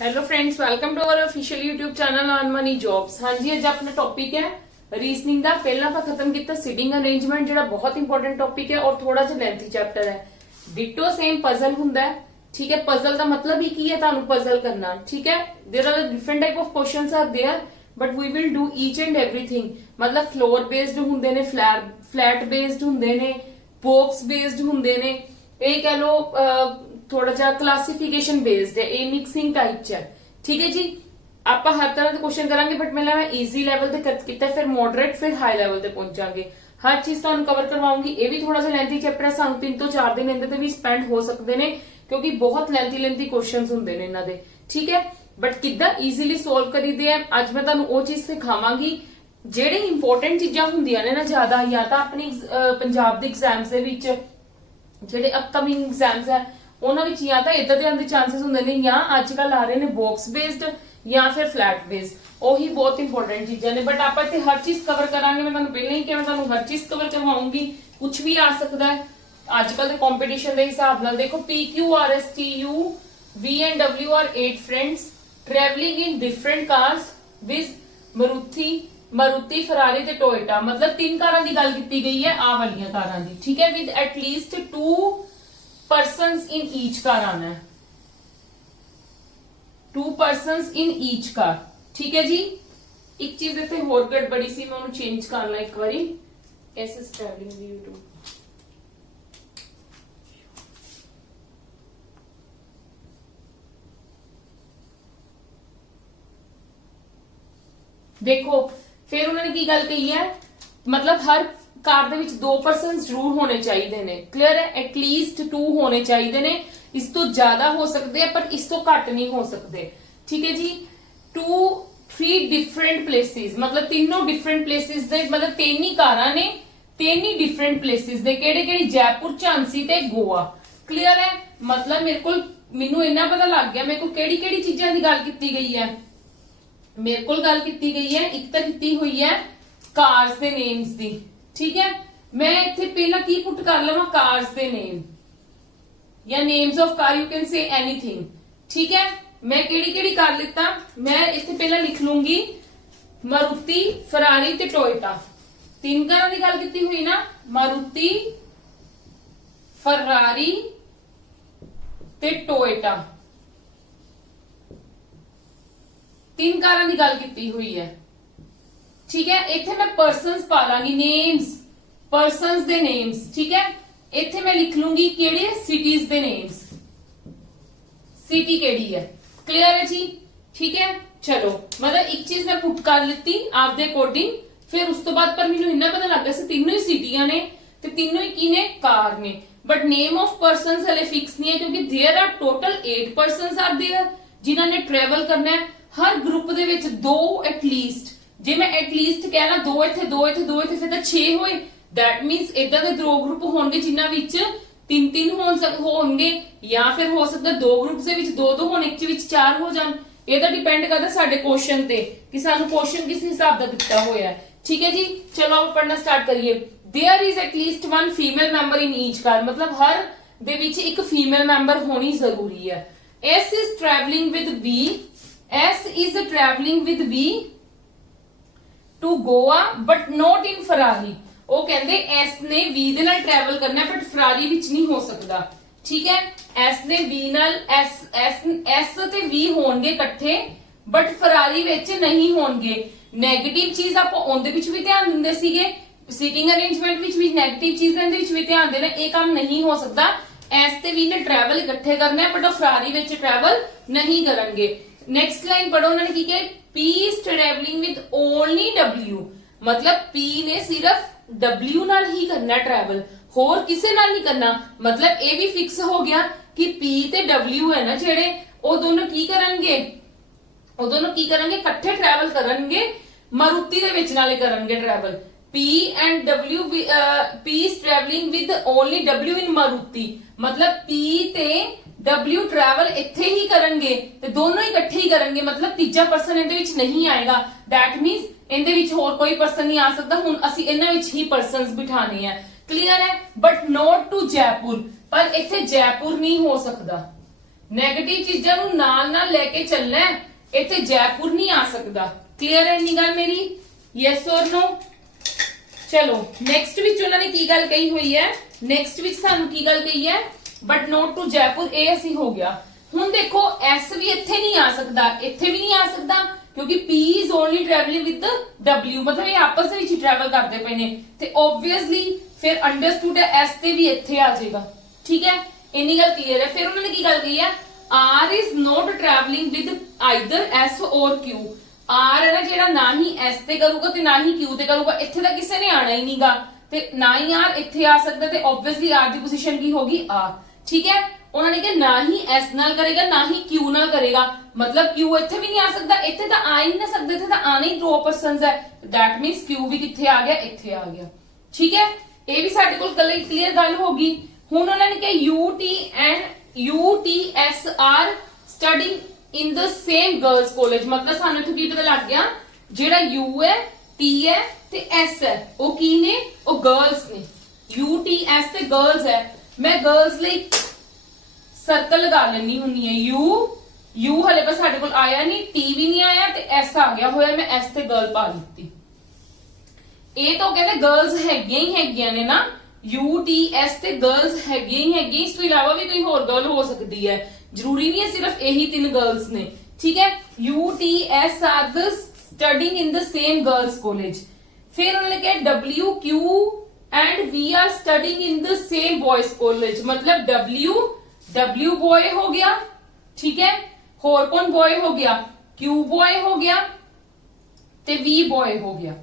Hello friends, welcome to our official YouTube channel on money jobs. हाँ जी, अज अपना topic है रीजनिंग का। पहला ਆਪਾਂ खत्म किया सिटिंग अरेंजमेंट, जो बहुत इंपॉर्टेंट टॉपिक है और थोड़ा जिहा लेंथी चैप्टर है। डिटो सेम पजल हुंदा है, ठीक है। पजल का मतलब ही की है, तुहानू पजल करना, ठीक है। There are different type of questions are there, but we will do each and everything. मतलब फ्लोर बेस्ड हुंदे ने, फ्लैट बेस्ड हुंदे ने, बॉक्स बेस्ड हुंदे ने, ये कह लो थोड़ा जा क्लासिफिकेशन बेस्ड है, ये मिक्सिंग टाइप च है, ठीक है जी। आप हर तरह के क्वेश्चन करांगे, बट मैं इजी लेवल ते किया, फिर मॉडरेट, फिर हाई लेवल ते पहुंचांगे। हर चीज तुहानू कवर करवाऊंगी। ये भी थोड़ा सा लेंथी चैप्टर है, सानू 3 ਤੋਂ 4 दिन इहदे ते भी स्पेंड हो सकते ने, क्योंकि बहुत लेंथी क्वेश्चंस हुंदे ने इन्हां दे, ठीक है। बट किद्दां इजीली सोल्व करीदे आ, अज मैं तुहानू वो चीज सिखावांगी। ਜਿਹੜੇ इंपोर्टेंट चीजां हुंदियां ने ना ज्यादा, या तो अपनी पंजाब दे एग्जाम्स दे विच ਜਿਹੜੇ ਅਪਕਮਿੰਗ ਐਗਜ਼ਾਮਸ ਹੈ ਉਹਨਾਂ ਵਿੱਚ ਜਾਂ ਤਾਂ ਇਦਾਂ ਦੇ ਆਉਣ ਦੇ ਚਾਂਸਸ ਹੁੰਦੇ ਨੇ, ਜਾਂ ਅੱਜ ਕੱਲ ਆ ਰਹੇ ਨੇ ਬਾਕਸ ਬੇਸਡ ਜਾਂ ਫਿਰ ਫਲੈਟ ਬੇਸਡ। ਉਹੀ ਬਹੁਤ ਇੰਪੋਰਟੈਂਟ ਚੀਜ਼ਾਂ ਨੇ, ਬਟ ਆਪਾਂ ਇੱਥੇ ਹਰ ਚੀਜ਼ ਕਵਰ ਕਰਾਂਗੇ। ਮੈਂ ਤੁਹਾਨੂੰ ਪਹਿਲਾਂ ਹੀ ਕਿਹਾ, ਮੈਂ ਤੁਹਾਨੂੰ ਹਰ ਚੀਜ਼ ਕਵਰ ਕਰਵਾਉਂਗੀ। ਕੁਝ ਵੀ ਆ ਸਕਦਾ ਹੈ ਅੱਜ ਕੱਲ ਦੇ ਕੰਪੀਟੀਸ਼ਨ ਦੇ ਹਿਸਾਬ ਨਾਲ। ਦੇਖੋ PQRSTU VNW are 8 friends traveling in different cars with Maruti Ferrari ते टोयोटा। मतलब 3 कारां दी गल कीती गई है, आ वालियां कारां दी, ठीक है। With at least 2 persons in each car आना है, 2 persons in each car, ठीक है जी। एक चीज इत्थे होर गड़बड़ी सी, मैं उन्हें चेंज कर ला एक बारी। एसएस ट्रैवलिंग व्यू टू देखो, फिर उन्होंने की गल कही है, मतलब हर कार दे विच 2 पर्सन जरूर होने चाहिए ने। क्लियर है? एटलीस्ट 2 होने चाहिए ने। इस तो ज्यादा हो सकते हैं, पर इस तो घट नहीं हो सकते, ठीक है जी। 3 डिफरेंट प्लेसेस, मतलब तीनों डिफरेंट प्लेसेस दे, मतलब 3 ही कारां ने, 3 ही डिफरेंट प्लेसेस दे। केड़े-केड़े? जयपुर, झांसी ते गोवा। क्लियर है? मतलब मेरे को मैनू इन्ना पता लग गया मेरे को केड़ी-केड़ी चीजां दी गल कीती गई है। मेरे को गल की गई है, एक तो की हुई है कार्स दे नेम्स दी, ठीक है। मैं इत्थे पहला की पुट कर लवा, कार्स दे नेम या names of car, you can say anything, ठीक है। मैं केड़ी-केड़ी कार लिता, मैं इत्थे पहला लिख लूंगी मारुति, फरारी ते टोयोटा। 3 कारां दी गल कीती हुई ना, मारुति, फरारी ते टोयोटा। 3 कारां दी गल कीती हुई है, ठीक है। इत्थे मैं पर्सनस पा लांगी, नेम्स, पर्सनस दे नेम्स, ठीक है। इत्थे मैं लिख लूंगी केड़े? सिटीज दे नेम्स, सिटी केड़ी है। क्लियर है जी, ठीक है। चलो, मतलब एक चीज मैं पुट कर लेती आपदे अकॉर्डिंग, फिर उस तो बाद पर मैनू इन्ना पता लग गया तीनों ही सिटियां ने ते तीनों ही की ने? कार ने। बट नेम ऑफ पर्सनस हले फिक्स नहीं है, क्योंकि there are total 8 persons are there जिन्हां ने ट्रैवल करना है। हर ग्रुप दे विच 2 एटलीस्ट, जे मैं एटलीस्ट कहना 2 इत्थे 2 इत्थे 2 इत्थे, फिर तो 6 होए। दैट मीनस इदां दे 2 ग्रुप होणगे जिन्हां विच 3-3 होणगे, या फिर हो सकदा 2 ग्रुप्स दे विच 2-2 होण, एक विच 4 हो जाण। ये तो डिपेंड करदा साडे क्वेश्चन ते कि सानू क्वेश्चन किस हिसाब दा दित्ता होया है, ठीक है जी। चलो आप पढ़ना स्टार्ट करिए। There is at least 1 female member in each car, मतलब हर दे विच एक फीमेल मेंबर होनी जरूरी है। S is traveling with B, S is traveling with B to Goa but not in Ferrari। ਉਹ ਕਹਿੰਦੇ S ਨੇ V ਦੇ ਨਾਲ ਟਰੈਵਲ ਕਰਨਾ ਹੈ, ਬਟ ਫਰਾਰੀ ਵਿੱਚ ਨਹੀਂ ਹੋ ਸਕਦਾ, ਠੀਕ ਹੈ। S ਨੇ V ਨਾਲ S ਤੇ V ਹੋਣਗੇ ਇਕੱਠੇ, ਬਟ ਫਰਾਰੀ ਵਿੱਚ ਨਹੀਂ ਹੋਣਗੇ। ਨੈਗੇਟਿਵ ਚੀਜ਼ ਆਪਾਂ ਉਹਦੇ ਵਿੱਚ ਵੀ ਧਿਆਨ ਦਿੰਦੇ ਸੀਗੇ, ਸੀਟਿੰਗ ਅਰੇਂਜਮੈਂਟ ਵਿੱਚ ਵੀ ਨੈਗੇਟਿਵ ਚੀਜ਼ ਦੇ ਵਿੱਚ ਵੀ ਧਿਆਨ ਦੇਣਾ। ਇਹ ਕੰਮ ਨਹੀਂ ਹੋ ਸਕਦਾ। S ਤੇ V ਨੇ ਟਰੈਵਲ ਇਕੱਠੇ ਕਰਨਾ ਹੈ, ਬਟ ਉਹ ਫਰਾਰੀ ਵਿੱਚ ਟਰੈਵਲ नहीं करनगे। नेक्स्ट लाइन पढ़ो, उन्होंने की कहा, P is traveling with only W, मतलब P ने सिर्फ W नाल ही करना ट्रैवल, होर किसे नाल नहीं करना। मतलब ये भी फिक्स हो गया कि P ते W है ना जेड़े, वो दोनों की करनगे, वो दोनों की करनगे? इकट्ठे ट्रैवल करनगे, मारुति दे विच नाले करनगे travel. P and W, P is traveling with only W in Maruti, मतलब P ते W ट्रैवल इत्थे ही करनगे ते दोनों इकट्ठे ही करनगे, मतलब तीजा पर्सन इहदे विच नहीं आएगा। दैट मींस इहदे विच होर कोई पर्सन नहीं आ सकदा। हुण असीं इन्हां विच ही पर्सनस बिठाने हैं। क्लियर है? बट नॉट टू जयपुर, पर इत्थे जयपुर नहीं हो सकदा, ਨੈਗੇਟਿਵ ਚੀਜ਼ਾਂ ਨੂੰ ਨਾਲ ਨਾਲ ਲੈ ਕੇ ਚੱਲਣਾ ਹੈ। ਇੱਥੇ ਜੈਪੁਰ ਨਹੀਂ ਆ ਸਕਦਾ। ਕਲੀਅਰ ਹੈ ਇੰਨੀ ਗੱਲ ਮੇਰੀ? ਯੈਸ ਔਰ ਨੋ? ਚਲੋ ਨੈਕਸਟ ਵਿੱਚ ਉਹਨਾਂ ਨੇ ਕੀ ਗੱਲ ਕਹੀ ਹੋਈ ਹੈ, ਨੈਕਸਟ ਵਿੱਚ ਸਾਨੂੰ ਕੀ ਗੱਲ ਕਹੀ ਹੈ, ਬਟ ਨੋਟ ਟੂ ਜੈਪੁਰ, ਇਹ ਅਸੀਂ ਹੋ ਗਿਆ। ਹੁਣ ਦੇਖੋ ਐਸ ਵੀ ਇੱਥੇ ਨਹੀਂ ਆ ਸਕਦਾ, ਇੱਥੇ ਵੀ ਨਹੀਂ ਆ ਸਕਦਾ, ਕਿਉਂਕਿ P is only traveling with the W, ਮਤਲਬ ਇਹ ਆਪਸ ਦੇ ਵਿੱਚ ਹੀ ਟਰੈਵਲ ਕਰਦੇ ਪਏ ਨੇ, ਤੇ obviously ਫਿਰ ਅੰਡਰਸਟੂਡ ਹੈ S ਤੇ ਵੀ ਇੱਥੇ ਆ ਜਾਏਗਾ। ਠੀਕ ਹੈ, ਇੰਨੀ ਗੱਲ ਕਲੀਅਰ ਹੈ। ਫਿਰ ਉਹਨਾਂ ਨੇ ਕੀ ਗੱਲ ਕਹੀ ਹੈ, R is not traveling with either S or Q। R ਹੈ ਨਾ ਜਿਹੜਾ ਨਾ ਹੀ S ਤੇ ਕਰੂਗਾ ਤੇ ਨਾ ਹੀ Q ਤੇ ਕਰੂਗਾ, ਇੱਥੇ ਤਾਂ ਕਿਸੇ ਨੇ ਆਣਾ ਹੀ ਨਹੀਂਗਾ, ਤੇ ਨਾ ਹੀ R ਇੱਥੇ ਆ ਸਕਦਾ, ਤੇ obviously R ਦੀ ਪੋਜੀਸ਼ਨ ਕੀ ਹੋਗੀ R। ਠੀਕ ਹੈ, ਉਹਨਾਂ ਨੇ ਕਿਹਾ ਨਾ ਹੀ S ਨਾਲ ਕਰੇਗਾ ਨਾ ਹੀ Q ਨਾਲ ਕਰੇਗਾ, ਮਤਲਬ Q ਇੱਥੇ ਵੀ ਨਹੀਂ ਆ ਸਕਦਾ, ਇੱਥੇ ਤਾਂ ਆ ਹੀ ਨਹੀਂ ਸਕਦਾ, ਇੱਥੇ ਤਾਂ ਆਣੇ ਹੀ 2 ਪਰਸਨਸ ਹੈ, that means Q ਵੀ ਕਿੱਥੇ ਆ ਗਿਆ, ਇੱਥੇ ਆ ਗਿਆ। ਠੀਕ ਹੈ, ਇਹ ਵੀ ਸਾਡੇ ਕੋਲ ਕਲੀਅਰ ਗੱਲ ਹੋਗੀ। ਹੁਣ ਉਹਨਾਂ ਨੇ ਕਿਹਾ UT and UTS are studying in the same girls college, ਮਤਲਬ ਸਾਨੂੰ ਇੱਥੇ ਕੀ ਪਤਾ ਲੱਗ ਗਿਆ, ਜਿਹੜਾ U ਹੈ T ਹੈ ਤੇ S ਹੈ ਉਹ ਕੀ ਨੇ, ਉਹ ਗਰਲਸ ਨੇ। UTS ਤੇ ਗਰਲਸ ਹੈ, ਮੈਂ ਗਰਲਸ ਲਈ ਸਰਕਲ ਲਗਾ ਲੈਣੀ ਹੁੰਨੀ ਹੈ। U ਹਲੇ ਪਰ ਸਾਡੇ ਕੋਲ ਆਇਆ ਨਹੀਂ, T ਵੀ ਨਹੀਂ ਆਇਆ ਤੇ S ਆ ਗਿਆ ਹੋਇਆ, ਮੈਂ S ਤੇ ਗਰਲ ਪਾ ਦਿੱਤੀ। ਇਹ ਤਾਂ ਕਹਿੰਦੇ ਗਰਲਸ ਹੈਗੀਆਂ ਹੀ ਹੈਗੀਆਂ ਨੇ ਨਾ, UTS ਤੇ ਗਰਲਸ ਹੈਗੀਆਂ ਹੀ ਹੈਗੀਆਂ, ਇਸ ਤੋਂ ਇਲਾਵਾ ਵੀ ਕੋਈ ਹੋਰ ਗਰਲ ਹੋ ਸਕਦੀ ਹੈ, ਜ਼ਰੂਰੀ ਨਹੀਂ ਹੈ ਸਿਰਫ ਇਹੀ 3 ਗਰਲਸ ਨੇ। ਠੀਕ ਹੈ, UTS are the studying in the same girls college। ਫਿਰ ਉਹਨਾਂ ਨੇ ਕਿਹਾ WQ and V are studying in the same boys college, मतलब W boy हो गया। ठीक है, होर कौन boy हो गया, Q boy हो गया ते V boy हो गया।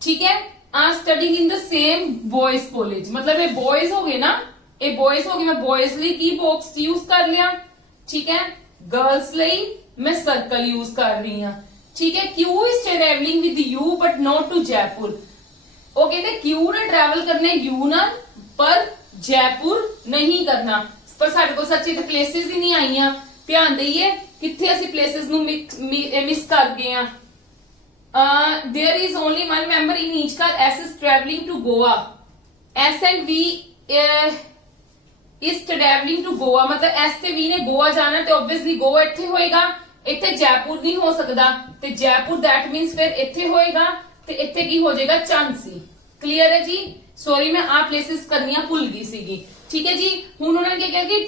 ठीक है, are studying in the same boys college, मतलब ये boys हो गए ना, ये boys हो गए, मैं boys ਲਈ ਕੀ box यूज कर लिया। ठीक है, girls ਲਈ मैं circle यूज कर रही हूं। ठीक है, Q is traveling with U but not to Jaipur। ਉਹ ਕਹਿੰਦੇ Q ਨੇ ट्रैवल करना है U ਨਾਲ, पर जयपुर नहीं करना। पर ਸਾਡੇ ਕੋਲ ਸੱਚੀ ਤੇ ਪਲੇਸਿਸ ਹੀ ਨਹੀਂ ਆਈਆਂ, ਧਿਆਨ ਦੇਈਏ ਕਿੱਥੇ ਅਸੀਂ ਪਲੇਸਿਸ ਨੂੰ ਮਿਸ ਕਰ ਗਏ ਆ। there is only one member in each car, S is traveling to Goa, S and V is traveling to Goa, मतलब S ਤੇ V ਨੇ ਗੋਆ ਜਾਣਾ, ਤੇ obviously ਗੋਆ ਇੱਥੇ ਹੋਏਗਾ, ਇੱਥੇ ਜੈਪੁਰ ਨਹੀਂ ਹੋ ਸਕਦਾ, ਤੇ ਜੈਪੁਰ that means ਫਿਰ ਇੱਥੇ ਹੋਏਗਾ, ਤੇ ਇੱਥੇ ਕੀ ਹੋ ਜਾਏਗਾ, ਝਾਂਸੀ। ਕਲੀਅਰ ਹੈ ਜੀ? ਸੌਰੀ ਮੈਂ ਆ ਪਲੇਸਿਸ ਕਰਨੀਆਂ ਭੁੱਲ ਗਈ ਸੀਗੀ। ਠੀਕ ਹੈ ਜੀ, ਹੁਣ ਉਹਨਾਂ ਨੇ ਕਿਹਾ ਕਿ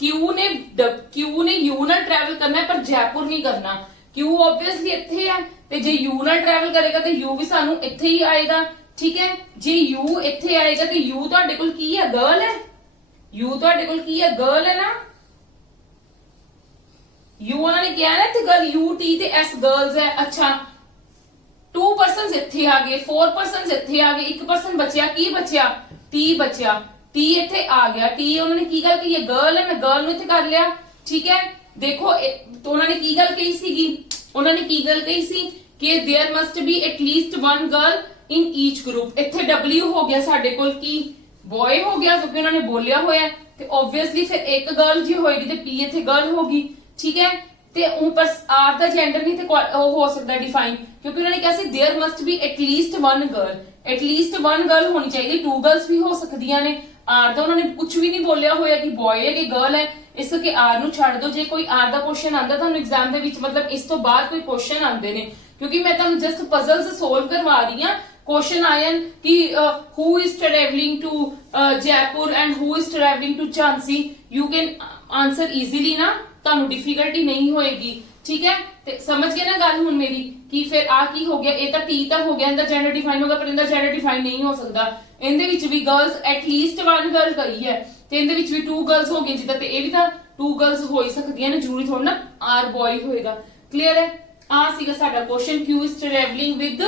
Q ਨੇ U ਨਾਲ ਟਰੈਵਲ ਕਰਨਾ ਹੈ, ਪਰ ਜੈਪੁਰ ਨਹੀਂ ਕਰਨਾ। Q obviously ਇੱਥੇ ਹੈ, ਤੇ ਜੇ U ਨਾਲ ਟਰੈਵਲ ਕਰੇਗਾ ਤੇ U ਵੀ ਸਾਨੂੰ ਇੱਥੇ ਹੀ ਆਏਗਾ। ਠੀਕ ਹੈ, ਜੇ U ਇੱਥੇ ਆਏਗਾ ਤੇ U ਤੁਹਾਡੇ ਕੋਲ ਕੀ ਹੈ, ਗਰਲ ਹੈ। U ਤੁਹਾਡੇ ਕੋਲ ਕੀ ਹੈ, ਗਰਲ ਹੈ ਨਾ। U ਉਹਨਾਂ ਨੇ ਕਿਹਾ ਨਾ ਇੱਥੇ ਗਰਲ, U T ਤੇ S ਗਰਲਸ ਹੈ। ਅੱਛਾ, 2 ਪਰਸਨਸ ਇੱਥੇ ਆ ਗਏ, 4 ਪਰਸਨਸ ਇੱਥੇ ਆ ਗਏ, 1 ਪਰਸਨ ਬਚਿਆ, ਕੀ ਬਚਿਆ, T ਬਚਿਆ। T ਇੱਥੇ ਆ ਗਿਆ, T ਉਹਨਾਂ ਨੇ ਕੀ ਗੱਲ ਕਹੀ ਹੈ, ਗਰਲ ਹੈ, ਮੈਂ ਗਰਲ ਨੂੰ ਇੱਥੇ ਕਰ ਲਿਆ। ਠੀਕ ਹੈ, ਦੇਖੋ ਉਹਨਾਂ ਨੇ ਕੀ ਗੱਲ ਕਹੀ ਸੀਗੀ, ਉਹਨਾਂ ਨੇ ਕੀ ਗੱਲ ਕਹੀ ਸੀ ਕਿ there must be at least one girl in each group। ਇੱਥੇ W ਹੋ ਗਿਆ ਸਾਡੇ ਕੋਲ, ਕੀ boy ਹੋ ਗਿਆ, ਕਿਉਂਕਿ ਉਹਨਾਂ ਨੇ ਬੋਲਿਆ ਹੋਇਆ, ਤੇ obviously ਫਿਰ ਇੱਕ ਗਰਲ ਜੀ ਹੋਏਗੀ ਤੇ P ਇੱਥੇ ਗਰਲ ਹੋਗੀ। ਠੀਕ ਹੈ, ਤੇ ਉੱਪਰ R ਦਾ ਜੈਂਡਰ ਨਹੀਂ ਤੇ ਉਹ ਹੋ ਸਕਦਾ ਡਿਫਾਈਨ, ਕਿਉਂਕਿ ਉਹਨਾਂ ਨੇ ਕਿਹਾ ਸੀ there must be at least one girl, at least one girl ਹੋਣੀ ਚਾਹੀਦੀ, 2 ਗਰਲਸ ਵੀ ਹੋ ਸਕਦੀਆਂ ਨੇ। R ਦਾ ਉਹਨਾਂ ਨੇ ਕੁਝ ਵੀ ਨਹੀਂ ਬੋਲਿਆ ਹੋਇਆ ਕਿ boy ਹੈ ਕਿ girl ਹੈ, ਇਸ ਕਰਕੇ R ਨੂੰ ਛੱਡ ਦਿਓ। ਜੇ ਕੋਈ R ਦਾ ਕੁਐਸਚਨ ਆਂਦਾ ਤੁਹਾਨੂੰ ਐਗਜ਼ਾਮ ਦੇ ਵਿੱਚ, ਮਤਲਬ ਇਸ ਤੋਂ ਬਾਅਦ ਕੋਈ ਕੁਐਸਚਨ ਆਂਦੇ ਨੇ, ਕਿਉਂਕਿ ਮੈਂ ਤੁਹਾਨੂੰ ਜਸਟ ਪਜ਼ਲਸ ਸੋਲਵ ਕਰਵਾ ਰਹੀ ਹਾਂ। क्वेश्चन आयन कि who is traveling to Jaipur and who is traveling to Jhansi, you can answer easily ना, ਤੁਹਾਨੂੰ डिफिकल्टी नहीं होएगी। ठीक है, ਤੇ ਸਮਝ ਗਏ ਨਾ ਗੱਲ ਹੁਣ ਮੇਰੀ ਕਿ ਫਿਰ ਆ ਕੀ ਹੋ ਗਿਆ, ਇਹ ਤਾਂ T ਤਾਂ ਹੋ ਗਿਆ, ਇਹਦਾ ਜੈਂਡਰ ਡਿਫਾਈਨ ਹੋ ਗਿਆ, ਪਰ ਇਹਦਾ ਜੈਂਡਰ ਡਿਫਾਈਨ ਨਹੀਂ ਹੋ ਸਕਦਾ। ਇਹਦੇ ਵਿੱਚ ਵੀ ਗਰਲਸ ਐਟਲੀਸਟ 1 ਗਰਲ ਕਹੀ ਹੈ, ਤੇ ਇਹਦੇ ਵਿੱਚ ਵੀ 2 ਗਰਲਸ ਹੋ ਗਏ, ਜਿੱਦਾਂ ਤੇ ਇਹ ਵੀ ਤਾਂ 2 ਗਰਲਸ ਹੋ ਹੀ ਸਕਦੀਆਂ ਨੇ, ਜ਼ਰੂਰੀ ਥੋੜਾ ਨਾ R ਬॉय ਹੋਏਗਾ। ਕਲੀਅਰ ਹੈ? ਆ ਸੀਗਾ ਸਾਡਾ question, Q is traveling with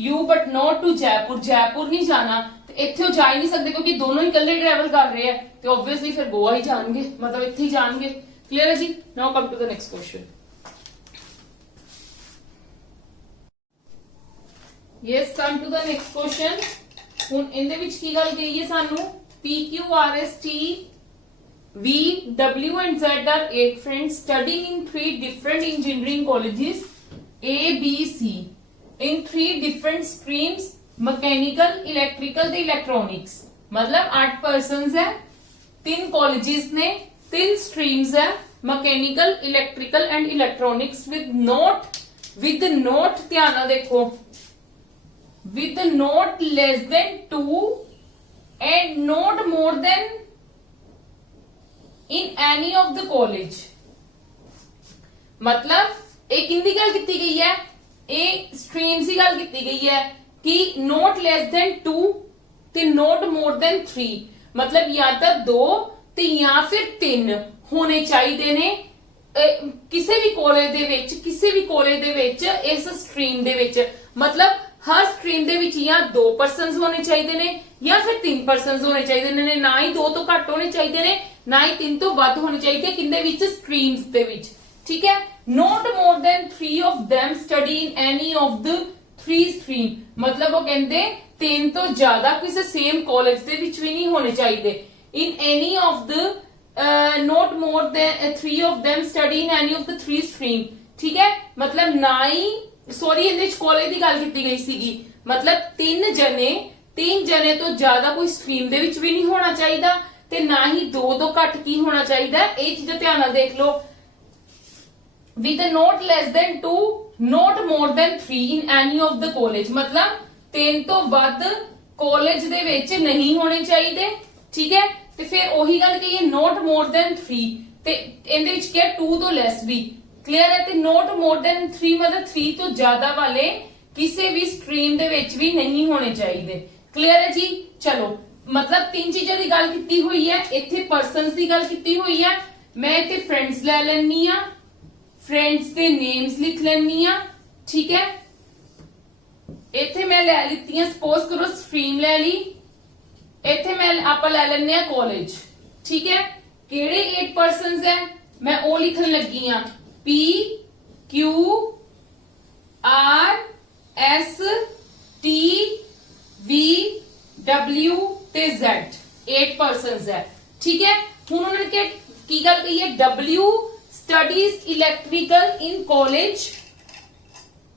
U but not to Jaipur। Jaipur ਨਹੀਂ ਜਾਣਾ, ਤੇ ਇੱਥੇ ਉਹ ਜਾ ਹੀ ਨਹੀਂ ਸਕਦੇ ਕਿਉਂਕਿ ਦੋਨੋਂ ਹੀ ਇਕੱਲੇ ਟਰੈਵਲ ਕਰ ਰਹੇ ਆ, ਤੇ ਆਬਵੀਅਸਲੀ ਫਿਰ ਗੋਆ ਹੀ ਜਾਣਗੇ, ਮਤਲਬ ਇੱਥੇ ਹੀ ਜਾਣਗੇ। ਕਲੀਅਰ ਹੈ ਜੀ? Now come to the next question. Yes, come to the next question. ਹੁਣ ਇਹਦੇ ਵਿੱਚ ਕੀ ਗੱਲ ਕਹੀ ਹੈ ਸਾਨੂੰ, P Q R S T V W and Z are 8 friends studying in 3 different engineering colleges A B C in 3 different streams, mechanical, electrical ते electronics. मतलब 8 persons है, 3 कॉलेजेस ने, 3 स्ट्रीम्स है, mechanical electrical and electronics with note ध्यान नाल देखो with not less than 2 and not more than in any of the college। मतलब एक किंदी गल की गई है, एक स्ट्रीम की गल की गई है कि नॉट लेस देन 2 ते नॉट मोर देन 3, मतलब या तो 2 ते या फिर 3 होने चाहिए ने किसी भी कॉलेज दे विच, किसी भी कॉलेज दे विच इस स्ट्रीम दे विच। मतलब हर स्ट्रीम दे विच या 2 पर्सनस होने चाहिए ने या फिर 3 पर्सनस होने चाहिए ने, ना ही 2 तो घट होने चाहिए ने, ना ही 3 तो वध होने चाहिए किंदे विच स्ट्रीम्स दे विच। ठीक है, not more than 3 of them study in any of the 3 stream, मतलब वो कहंदे 3 तो ज्यादा किसी सेम कॉलेज दे विच भी नहीं होने चाहिए। In any of the not more than 3 of them study in any of the 3 stream. ठीक है, मतलब ना ही सॉरी ਇਹਦੇ ਵਿੱਚ ਕਾਲਜ ਦੀ ਗੱਲ ਕੀਤੀ ਗਈ ਸੀਗੀ, मतलब 3 जने तो ज्यादा कोई स्ट्रीम ਦੇ ਵਿੱਚ ਵੀ ਨਹੀਂ ਹੋਣਾ ਚਾਹੀਦਾ ਤੇ ਨਾ ਹੀ 2 ਤੋਂ ਘੱਟ ਕੀ ਹੋਣਾ ਚਾਹੀਦਾ। ਇਹ ਚੀਜ਼ਾਂ ਧਿਆਨ ਨਾਲ ਦੇਖ ਲਓ। with not less than 2 not more than 3 in any of the college, मतलब 3 ਤੋਂ ਵੱਧ ਕਾਲਜ ਦੇ ਵਿੱਚ ਨਹੀਂ ਹੋਣੇ ਚਾਹੀਦੇ। ਠੀਕ ਹੈ, ਤੇ ਫਿਰ ਉਹੀ ਗੱਲ ਕਹੀਏ not more than 3 ਤੇ ਇਹਦੇ ਵਿੱਚ ਕੀ ਹੈ 2 ਤੋਂ ਲੈਸ ਵੀ क्लियर है। तो नॉट मोर देन 3 मतलब 3 तो ज्यादा वाले किसी भी स्ट्रीम दे विच भी नहीं होने चाहिए। क्लियर है जी। चलो मतलब 3 चीजों की गल की हुई है, इत्थे पर्सनस की गल की हुई है। मैं इत्थे फ्रेंड्स ले लैनी आ, फ्रेंड्स के नेम्स लिख लैनी आ। ठीक है, इत्थे मैं ले लित्ती सपोज करो स्ट्रीम ले ली, इत्थे मैं आप ले लैने आ कॉलेज। ठीक है, केड़े 8 पर्सनस है मैं ओ लिखन लगी आ, P Q R S T V W ते Z 8 पर्सनस है। ठीक है, हुण उन्होंने की गल कही है W studies electrical in college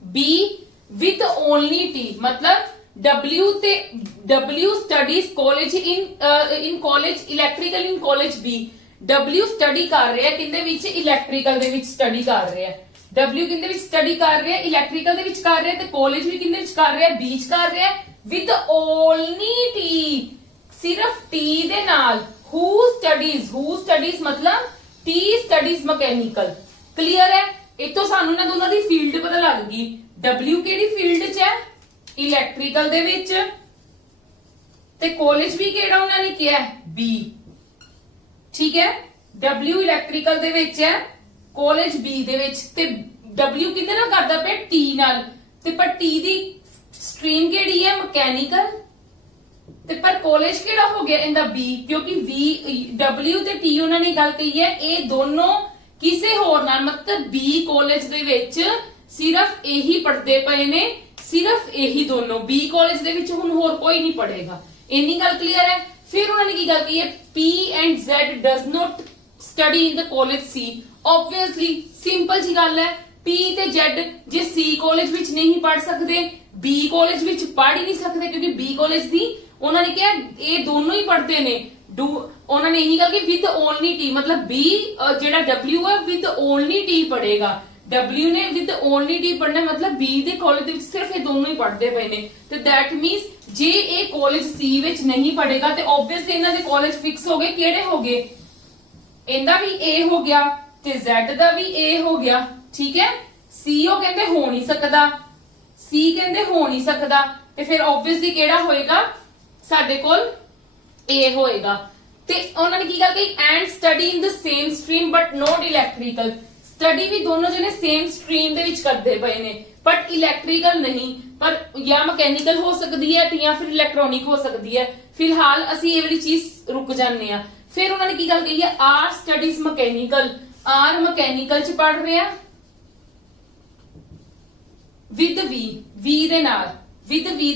B with only T, मतलब W studies college in college electrical in college B। W study कर रहे हैं किंदे विच इलैक्ट्रिकल दे विच स्टडी कर रहे हैं, W किंदे विच स्टडी कर रहे हैं इलैक्ट्रिकल दे विच कर रहे हैं, ते कॉलेज भी किंदे विच कर रहे हैं बीच कर रहे हैं विद ओनली T, सिर्फ T दे नाल। हु स्टडीज मतलब T स्टडीज मैकेनिकल। क्लियर है, इतो सानू ना दोनों दी फील्ड पता लग गई। W केड़ी फील्ड च है इलैक्ट्रिकल दे विच, ते कॉलेज भी केड़ा उन्होंने किया है B। ठीक है, W इलैक्ट्रिकल दे विच है, कॉलेज B दे विच, ते W किदे नाल करदा पे T नाल, ते पर T दी स्ट्रीम केड़ी है मैकेनिकल, ते पर कॉलेज केड़ा हो गया इंदा B, क्योंकि W ते T उन्होंने गल कही है ये दोनों किसी होर नाल, मतलब B कॉलेज दे विच सिर्फ यही पढ़ते पे ने, सिर्फ यही दोनों B कॉलेज दे विच हुण होर कोई नहीं पढ़ेगा। इन्नी गल क्लियर है। फिर उन्होंने की गल की है P and Z does not study in the college C। Obviously simple जी गल है, P ते Z जे C कॉलेज विच नहीं पढ़ सकते B कॉलेज विच पढ़ ही नहीं सकते, क्योंकि B कॉलेज दी उन्होंने क्या ये दोनों ही पढ़ते ने। उन्होंने यही गल की विद ओनली T, मतलब B जेड़ा W है विद ओनली T पढ़ेगा। W ने विद ओनली T पढ़ना, मतलब B दे कॉलेज विच सिर्फ ये दोनों ही पढ़ते पे ने। ते that means J A college C विच नहीं पढ़ेगा तो ऑब्वियसली इन्हां दे कॉलेज फिक्स हो गए। केड़े हो गए, इंदा भी A हो गया ते Z दा भी A हो गया। ठीक है, C ओ कहंदे हो नहीं सकदा, C कहंदे हो नहीं सकदा, ते फिर ऑब्वियसली केड़ा होएगा साडे कोल A होएगा। ते उन्होंने की गल कही and study in the same stream but not electrical, study भी दोनों जने सेम स्ट्रीम दे विच करदे पए ने बट इलैक्ट्रिकल नहीं, पर या मैकेनिकल हो सकती है या फिर इलैक्ट्रॉनिक हो सकती है। फिलहाल असी ये वाली चीज रुक जाने आ। फिर उन्होंने की गल कही है R studies mechanical, R mechanical च पढ़ रहे हैं विद वी दे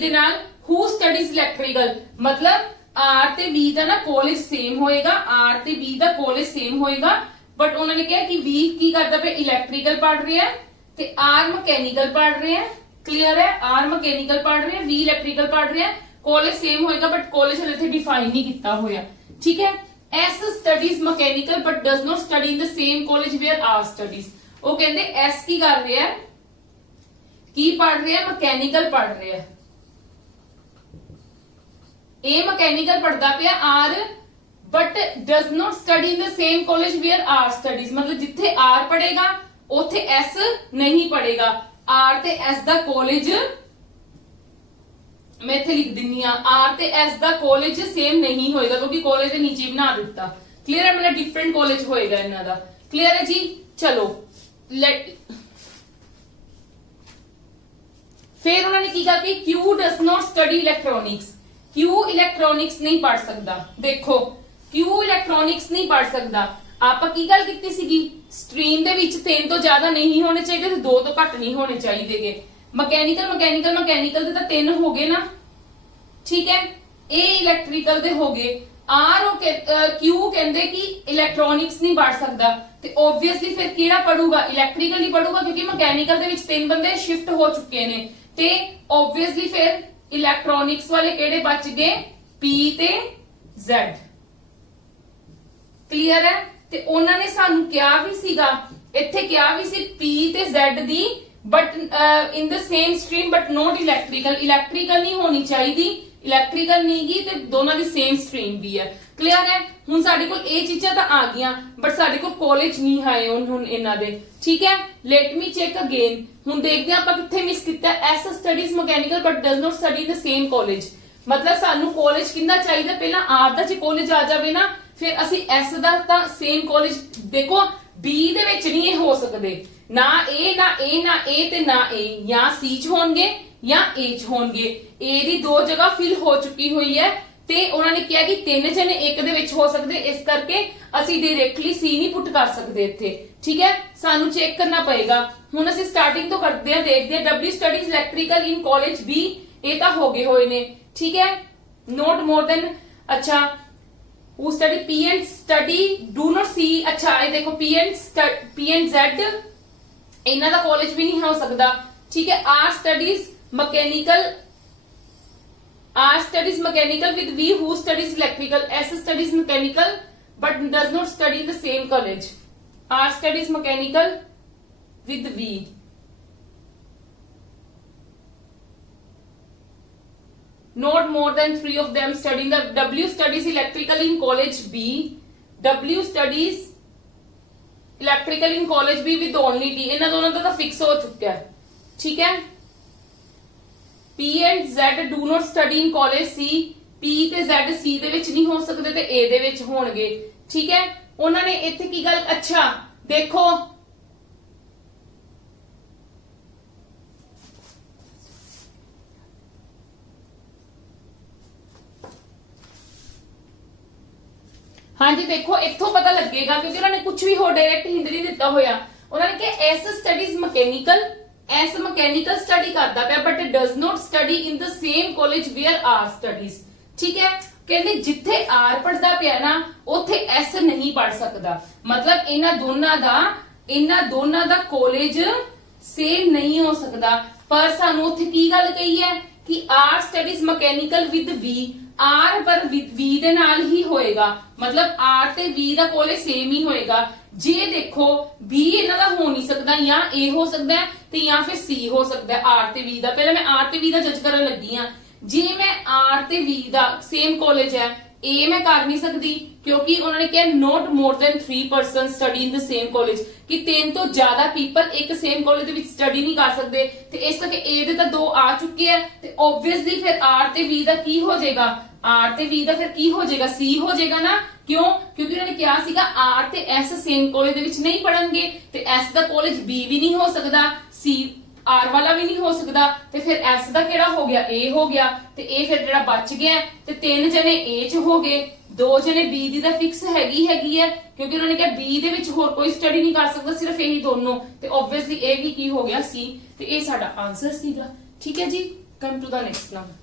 नाल हु स्टडीज इलैक्ट्रिकल, मतलब आर ते बी दा ना कॉलेज सेम होएगा, आर ते बी दा कॉलेज सेम होएगा, बट उन्होंने कहा कि वी की करता पे इलैक्ट्रिकल पढ़ रहे हैं ते आर मैकेनिकल पढ़ रहे हैं। क्लियर है, आर मैकेनिकल पढ़ रहे हैं, वी इलैक्ट्रिकल पढ़ रहे हैं, कॉलेज सेम होएगा बट कॉलेज हले इत्थे डिफाइन नहीं किया होया। ठीक है, S studies mechanical but does not study in the same college where R studies। ਉਹ ਕਹਿੰਦੇ S ਕੀ ਕਰ ਰਿਹਾ ਹੈ, ਕੀ ਪढ़ ਰਿਹਾ ਹੈ, ਮਕੈਨੀਕਲ ਪढ़ ਰਿਹਾ ਹੈ। ਇਹ ਮਕੈਨੀਕਲ ਪढ़ਦਾ ਪਿਆ R but does not study in the same college where R studies। मतलब जिथे R पढ़ेगा उथे S नहीं पढ़ेगा। R ते S ਦਾ ਕਾਲਜ मैं इथे लिख दिनी आ, R ते S ਦਾ ਕਾਲਜ सेम नहीं होएगा क्योंकि ਕਾਲਜ ਦੇ नीचे बना दिता। क्लियर है, मतलब डिफरेंट ਕਾਲਜ होएगा इन्हां दा। क्लियर है जी। चलो फिर उन्होंने की कहा कि Q does not study electronics। Q electronics नहीं पढ़ सकता। देखो Q इलेक्ट्रॉनिक्स नहीं पढ़ सकता। ਆਪਾਂ ਕੀ ਗੱਲ ਕੀਤੀ ਸੀਗੀ, ਸਟਰੀਮ ਦੇ ਵਿੱਚ 3 ਤੋਂ ਜ਼ਿਆਦਾ ਨਹੀਂ ਹੋਣੇ ਚਾਹੀਦੇ ਤੇ 2 ਤੋਂ ਘੱਟ ਨਹੀਂ ਹੋਣੇ ਚਾਹੀਦੇਗੇ। ਮਕੈਨੀਕਲ ਦੇ ਤਾਂ 3 ਹੋ ਗਏ ਨਾ, ਠੀਕ ਹੈ। ਇਹ ਇਲੈਕਟ੍ਰੀਕਲ ਦੇ ਹੋ ਗਏ। Q ਕਹਿੰਦੇ ਕਿ ਇਲੈਕਟ੍ਰੋਨਿਕਸ ਨਹੀਂ ਪੜ ਸਕਦਾ ਤੇ ਆਬਵੀਅਸਲੀ ਫਿਰ ਕਿਹੜਾ ਪੜੂਗਾ, ਇਲੈਕਟ੍ਰੀਕਲ ਹੀ ਪੜੂਗਾ ਕਿਉਂਕਿ ਮਕੈਨੀਕਲ ਦੇ ਵਿੱਚ 3 ਬੰਦੇ ਸ਼ਿਫਟ ਹੋ ਚੁੱਕੇ ਨੇ ਤੇ ਆਬਵੀਅਸਲੀ ਫਿਰ ਇਲੈਕਟ੍ਰੋਨਿਕਸ ਵਾਲੇ ਕਿਹੜੇ ਬਚ ਗਏ, P ਤੇ Z। ਕਲੀਅਰ ਹੈ। ਤੇ ਉਹਨਾਂ ਨੇ ਸਾਨੂੰ ਕਿਹਾ ਵੀ ਸੀਗਾ, ਇੱਥੇ ਕਿਹਾ ਵੀ ਸੀ P ਤੇ Z the but in the same stream but not electrical ਨਹੀਂ ਹੋਣੀ ਚਾਹੀਦੀ, ਇਲੈਕਟ੍ਰੀਕਲ ਨਹੀਂ ਗੀ ਤੇ ਦੋਨਾਂ ਦੀ ਸੇਮ ਸਟਰੀਮ ਵੀ ਹੈ। ਕਲੀਅਰ ਹੈ। ਹੁਣ ਸਾਡੇ ਕੋਲ ਇਹ ਚੀਜ਼ਾਂ ਤਾਂ ਆ ਗਈਆਂ ਬਟ ਸਾਡੇ ਕੋਲ ਕਾਲਜ ਨਹੀਂ ਆਏ ਹੁਣ ਇਹਨਾਂ ਦੇ, ਠੀਕ ਹੈ। Let me check again. ਹੁਣ ਦੇਖਦੇ ਹਾਂ ਆਪਾਂ ਕਿੱਥੇ ਮਿਸ ਕੀਤਾ। S studies mechanical but does not study in the same college. मतलब ਸਾਨੂੰ ਕਾਲਜ ਕਿੰਨਾ ਚਾਹੀਦਾ, ਪਹਿਲਾਂ ਆਰ ਦਾ ਜੇ ਕਾਲਜ ਆ ਜਾਵੇ ਨਾ ਫਿਰ ਅਸੀਂ ਐਸ ਦਾ ਤਾਂ ਸੇਮ ਕਾਲਜ। ਦੇਖੋ ਬੀ ਦੇ ਵਿੱਚ ਨਹੀਂ ਇਹ ਹੋ ਸਕਦੇ, ਨਾ ਏ ਨਾ ਏ ਨਾ ਏ ਤੇ ਨਾ ਏ, ਜਾਂ ਸੀ ਚ ਹੋਣਗੇ ਜਾਂ ਏ ਚ ਹੋਣਗੇ। ਏ ਦੀ 2 ਜਗ੍ਹਾ ਫਿਲ ਹੋ ਚੁੱਕੀ ਹੋਈ ਹੈ ਤੇ ਉਹਨਾਂ ਨੇ ਕਿਹਾ ਕਿ 3 ਜਣੇ ਇੱਕ ਦੇ ਵਿੱਚ ਹੋ ਸਕਦੇ, ਇਸ ਕਰਕੇ ਅਸੀਂ ਡਾਇਰੈਕਟਲੀ ਸੀ ਨਹੀਂ ਪੁੱਟ ਕਰ ਸਕਦੇ ਇੱਥੇ, ਠੀਕ ਹੈ। ਸਾਨੂੰ ਚੈੱਕ ਕਰਨਾ ਪਏਗਾ। ਹੁਣ ਅਸੀਂ ਸਟਾਰਟਿੰਗ ਤੋਂ ਕਰਦੇ ਹਾਂ, ਦੇਖਦੇ ਹਾਂ। W ਸਟੱਡੀਜ਼ ਇਲੈਕਟ੍ਰੀਕਲ ਇਨ ਕਾਲਜ B, ਇਹ ਤਾਂ ਹੋ ਗਏ ਹੋਏ ਨੇ, ठीक है। नॉट मोर देन, अच्छा who study P and study do not see। अच्छा ये देखो P and Z इन्हां दा कॉलेज भी नहीं हो सकता, ठीक है। R studies mechanical with V who studies electrical। S studies mechanical but does not study in the same college। R studies mechanical with V। Not more than 3 of them studying the W studies electrical in college B। W studies electrical in college B with only D। इन्हां दोनों का तो fix हो चुका है, ठीक है। P and Z do not study in college C। P ਤੇ Z C ਦੇ ਵਿੱਚ ਨਹੀਂ ਹੋ ਸਕਦੇ ਤੇ A ਦੇ ਵਿੱਚ ਹੋਣਗੇ, ਠੀਕ ਹੈ। ਉਹਨਾਂ ਨੇ ਇੱਥੇ ਕੀ ਗੱਲ, ਅੱਛਾ ਦੇਖੋ हाँ जी, देखो इत्थों पता लगेगा क्योंकि उन्होंने कुछ भी हो डायरेक्ट हिंट नहीं दिता होया। उन्होंने कहा S studies mechanical, S mechanical study करता पिया but does not study in the same college where R studies, ठीक है। कहते जिथे आर पढ़ता पिया ना उथे एस नहीं पढ़ सकता। मतलब इन्हां दोनां दा कॉलेज सेम नहीं हो सकता। पर सानू उथे की गल कही है कि R studies mechanical with V, R पर V ਦੇ ਨਾਲ ਹੀ ਹੋਏਗਾ। मतलब R ਤੇ V ਦਾ ਕਾਲਜ ਸੇਮ ਹੀ ਹੋਏਗਾ। ਜੇ ਦੇਖੋ B ਇਹਨਾਂ ਦਾ ਹੋ ਨਹੀਂ ਸਕਦਾ, ਜਾਂ A ਹੋ ਸਕਦਾ ਹੈ ਤੇ ਜਾਂ ਫਿਰ C ਹੋ ਸਕਦਾ ਹੈ R ਤੇ V ਦਾ। ਪਹਿਲਾਂ ਮੈਂ R ਤੇ V ਦਾ ਜੱਜ ਕਰਨ ਲੱਗੀ ਆ। ਜੇ ਮੈਂ R ਤੇ V ਦਾ ਸੇਮ ਕਾਲਜ ਹੈ, A ਮੈਂ ਕਰ ਨਹੀਂ ਸਕਦੀ ਕਿਉਂਕਿ ਉਹਨਾਂ ਨੇ ਕਿਹਾ not more than 3 persons study in the same college, ਕਿ 3 ਤੋਂ ਜ਼ਿਆਦਾ ਪੀਪਲ ਇੱਕ ਸੇਮ ਕਾਲਜ ਦੇ ਵਿੱਚ ਸਟੱਡੀ ਨਹੀਂ ਕਰ ਸਕਦੇ ਤੇ ਇਸ ਕਰਕੇ A ਦੇ ਤਾਂ 2 ਆ ਚੁੱਕੇ ਆ ਤੇ ਆਬਵੀਅਸਲੀ ਫਿਰ R ਤੇ V ਦਾ ਕੀ ਹੋ ਜਾਏਗਾ, R ਤੇ V ਦਾ ਫਿਰ ਕੀ ਹੋ ਜਾਏਗਾ, C ਹੋ ਜਾਏਗਾ ਨਾ। ਕਿਉਂ? ਕਿਉਂਕਿ ਉਹਨਾਂ ਨੇ ਕਿਹਾ ਸੀਗਾ R ਤੇ S ਸੇਮ ਕਾਲਜ ਦੇ ਵਿੱਚ ਨਹੀਂ ਪੜਨਗੇ ਤੇ S ਦਾ ਕਾਲਜ B ਵੀ ਨਹੀਂ ਹੋ ਸਕਦਾ, C R ਵਾਲਾ ਵੀ ਨਹੀਂ ਹੋ ਸਕਦਾ ਤੇ ਫਿਰ S ਦਾ ਕਿਹੜਾ ਹੋ ਗਿਆ, A ਹੋ ਗਿਆ ਤੇ ਇਹ ਫਿਰ ਜਿਹੜਾ ਬਚ ਗਿਆ ਤੇ 3 ਜਣੇ A ਚ ਹੋ ਗਏ, 2 ਜਣੇ B ਦੀ ਤਾਂ ਫਿਕਸ ਹੈਗੀ ਹੈ ਕਿਉਂਕਿ ਉਹਨਾਂ ਨੇ ਕਿਹਾ B ਦੇ ਵਿੱਚ ਹੋਰ ਕੋਈ ਸਟੱਡੀ ਨਹੀਂ ਕਰ ਸਕਦਾ, ਸਿਰਫ ਇਹੀ ਦੋਨੋਂ ਤੇ ਆਬਵੀਅਸਲੀ ਇਹ ਵੀ ਕੀ ਹੋ ਗਿਆ C ਤੇ ਇਹ ਸਾਡਾ ਆਨਸਰ ਸੀਗਾ, ਠੀਕ ਹੈ ਜੀ। ਕਮ ਟੂ ਦਾ ਨੈਕਸਟ ਨਾਮ।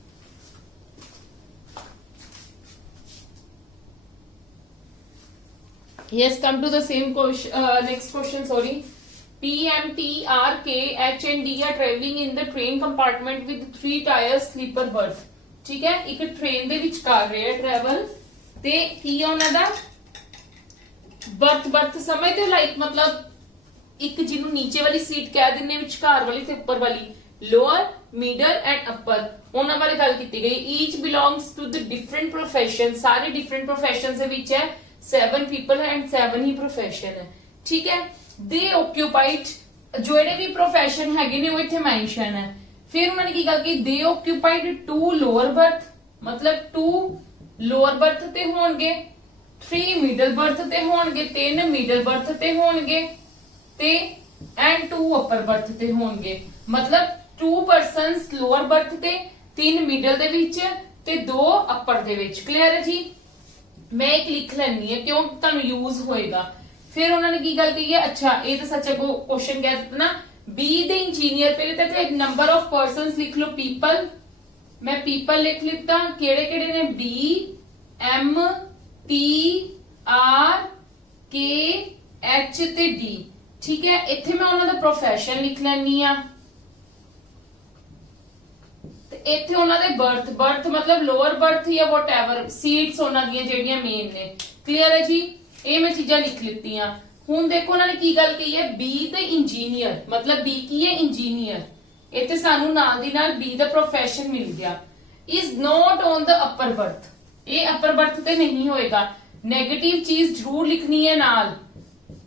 Yes, come to the same question. Next question. Sorry. P, M, T, R, K, H and D are traveling in the train compartment with 3 tires sleeper berth. ठीक है, एक train ਦੇ ਵਿੱਚ ਕਰ ਰਹੇ ਆ travel ਤੇ ਕੀ ਉਹਨਾਂ ਦਾ ਬਰਥ ਬਰਥ ਸਮਝਦੇ ਹੋ, ਲਾਈਕ ਮਤਲਬ ਇੱਕ ਜਿਹਨੂੰ ਨੀਚੇ ਵਾਲੀ ਸੀਟ ਕਹਿ ਦਿੰਨੇ, ਵਿਚਕਾਰ ਵਾਲੀ ਤੇ ਉੱਪਰ ਵਾਲੀ, ਲੋਅਰ, ਮਿਡਲ ਐਂਡ ਅਪਰ, ਉਹਨਾਂ ਬਾਰੇ ਗੱਲ ਕੀਤੀ ਗਈ। Each belongs to the different profession, ਸਾਰੇ ਡਿਫਰੈਂਟ ਪ੍ਰੋਫੈਸ਼ਨਸ ਦੇ ਵਿੱਚ ਹੈ, 7 ਪੀਪਲ ਐਂਡ 7 ਹੀ ਪ੍ਰੋਫੈਸ਼ਨ ਹੈ, ਠੀਕ ਹੈ। ਦੇ ਓਕਿਊਪਾਈਡ, ਜਿਹੜੇ ਵੀ ਪ੍ਰੋਫੈਸ਼ਨ ਹੈਗੇ ਨੇ ਉਹ ਇੱਥੇ ਮੈਂਸ਼ਨ ਹੈ। ਫਿਰ ਉਹਨਾਂ ਨੇ ਕੀ ਗੱਲ ਕੀਤੀ, ਦੇ ਓਕਿਊਪਾਈਡ 2 ਲੋਅਰ ਬਰਥ, ਮਤਲਬ 2 ਲੋਅਰ ਬਰਥ ਤੇ ਹੋਣਗੇ, 3 ਮਿਡਲ ਬਰਥ ਤੇ ਹੋਣਗੇ, 3 ਮਿਡਲ ਬਰਥ ਤੇ ਹੋਣਗੇ ਤੇ ਐਂਡ 2 ਅਪਰ ਬਰਥ ਤੇ ਹੋਣਗੇ। ਮਤਲਬ 2 ਪਰਸਨਸ ਲੋਅਰ ਬਰਥ ਤੇ, 3 ਮਿਡਲ ਦੇ ਵਿੱਚ ਤੇ 2 ਅਪਰ ਦੇ ਵਿੱਚ। ਕਲੀਅਰ ਹੈ ਜੀ। ਮੈਂ ਇੱਕ ਲਿਖ ਲੈਣੀ ਹੈ ਕਿਉਂ ਤੁਹਾਨੂੰ ਯੂਜ਼ ਹੋਏਗਾ। ਫਿਰ ਉਹਨਾਂ ਨੇ ਕੀ ਗੱਲ ਕਹੀ ਹੈ, ਅੱਛਾ ਇਹ ਤਾਂ ਸੱਚ ਕੋ ਕੁਐਸਚਨ ਕਹਿ ਦਿੱਤਾ ਨਾ, ਬੀ ਦੇ ਇੰਜੀਨੀਅਰ, ਪਹਿਲੇ ਤਾਂ ਇੱਕ ਨੰਬਰ ਆਫ ਪਰਸਨਸ ਲਿਖ ਲਓ, ਪੀਪਲ, ਮੈਂ ਪੀਪਲ ਲਿਖ ਲਿੱਤਾ, ਕਿਹੜੇ ਕਿਹੜੇ ਨੇ, ਬੀ, ਐਮ, ਟੀ, ਆਰ, ਕੇ, ਐਚ ਤੇ ਡੀ, ਠੀਕ ਹੈ। ਇੱਥੇ ਮੈਂ ਉਹਨਾਂ ਦਾ ਪ੍ਰੋਫੈਸ਼ਨ ਲਿਖ ਲੈਣੀ ਆ, ਤੇ ਇੱਥੇ ਉਹਨਾਂ ਦੇ ਬਰਥ, ਬਰਥ ਮਤਲਬ ਲੋਅਰ ਬਰਥ ਜਾਂ ਵਟਐਵਰ ਸੀਟਸ ਉਹਨਾਂ ਦੀਆਂ ਜਿਹੜੀਆਂ ਮੇਨ ਨੇ। ਕਲੀਅਰ ਹੈ ਜੀ। ਇਹ ਮੈਂ ਚੀਜ਼ਾਂ ਲਿਖ ਲਿੱਤੀਆਂ। ਹੁਣ ਦੇਖੋ ਉਹਨਾਂ ਨੇ ਕੀ ਗੱਲ ਕਹੀ ਹੈ, ਬੀ ਦੇ ਇੰਜੀਨੀਅਰ, ਮਤਲਬ ਬੀ ਕੀ ਹੈ, ਇੰਜੀਨੀਅਰ। ਇੱਥੇ ਸਾਨੂੰ ਨਾਲ ਦੀ ਨਾਲ ਬੀ ਦਾ ਪ੍ਰੋਫੈਸ਼ਨ ਮਿਲ ਗਿਆ। Is not on the upper birth, ਇਹ ਅਪਰ ਬਰਥ ਤੇ ਨਹੀਂ ਹੋਏਗਾ। ਨੈਗੇਟਿਵ ਚੀਜ਼ ਜ਼ਰੂਰ ਲਿਖਣੀ ਹੈ ਨਾਲ,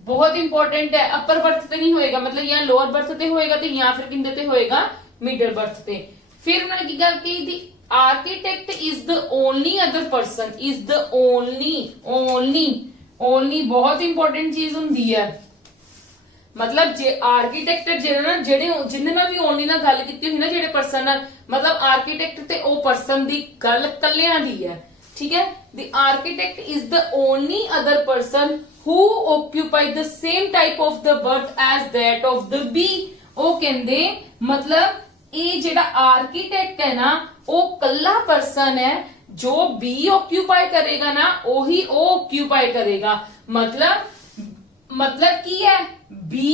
ਬਹੁਤ ਇੰਪੋਰਟੈਂਟ ਹੈ। ਅਪਰ ਬਰਥ ਤੇ ਨਹੀਂ ਹੋਏਗਾ, ਮਤਲਬ ਜਾਂ ਲੋਅਰ ਬਰਥ ਤੇ ਹੋਏਗਾ ਤੇ ਜਾਂ ਫਿਰ ਕਿੰਦੇ ਤੇ ਹੋਏਗਾ, ਮਿਡਲ ਬਰਥ ਤੇ। ਫਿਰ ਉਹਨਾਂ ਨੇ ਕੀ ਗੱਲ ਕਹੀ, ਦੀ architect is the only other person, is the only ਬਹੁਤ ਇੰਪੋਰਟੈਂਟ ਚੀਜ਼ ਹੁੰਦੀ ਹੈ। ਮਤਲਬ ਜੇ ਆਰਕੀਟੈਕਟ ਜਿਹਦੇ ਨਾਲ ਵੀ ਓਨਲੀ ਨਾਲ ਗੱਲ ਕੀਤੀ ਹੋਈ ਨਾ, ਜਿਹੜੇ ਪਰਸਨ ਨਾਲ, ਮਤਲਬ ਆਰਕੀਟੈਕਟ ਤੇ ਉਹ ਪਰਸਨ ਦੀ ਗੱਲ ਕੱਲਿਆਂ ਦੀ ਹੈ, ਠੀਕ ਹੈ। ਦੀ architect is the only other person who occupy the same type of the birth as that of the bee। ਉਹ ਕਹਿੰਦੇ ਮਤਲਬ ਇਹ ਜਿਹੜਾ ਆਰਕੀਟੈਕਟ ਹੈ ਨਾ, ਉਹ ਕੱਲਾ ਪਰਸਨ ਹੈ, ਜੋ ਬੀ ਓਕਿਊਪਾਈ ਕਰੇਗਾ ਨਾ ਉਹੀ ਉਹ ਓਕਿਊਪਾਈ ਕਰੇਗਾ। ਮਤਲਬ ਕੀ ਹੈ, ਬੀ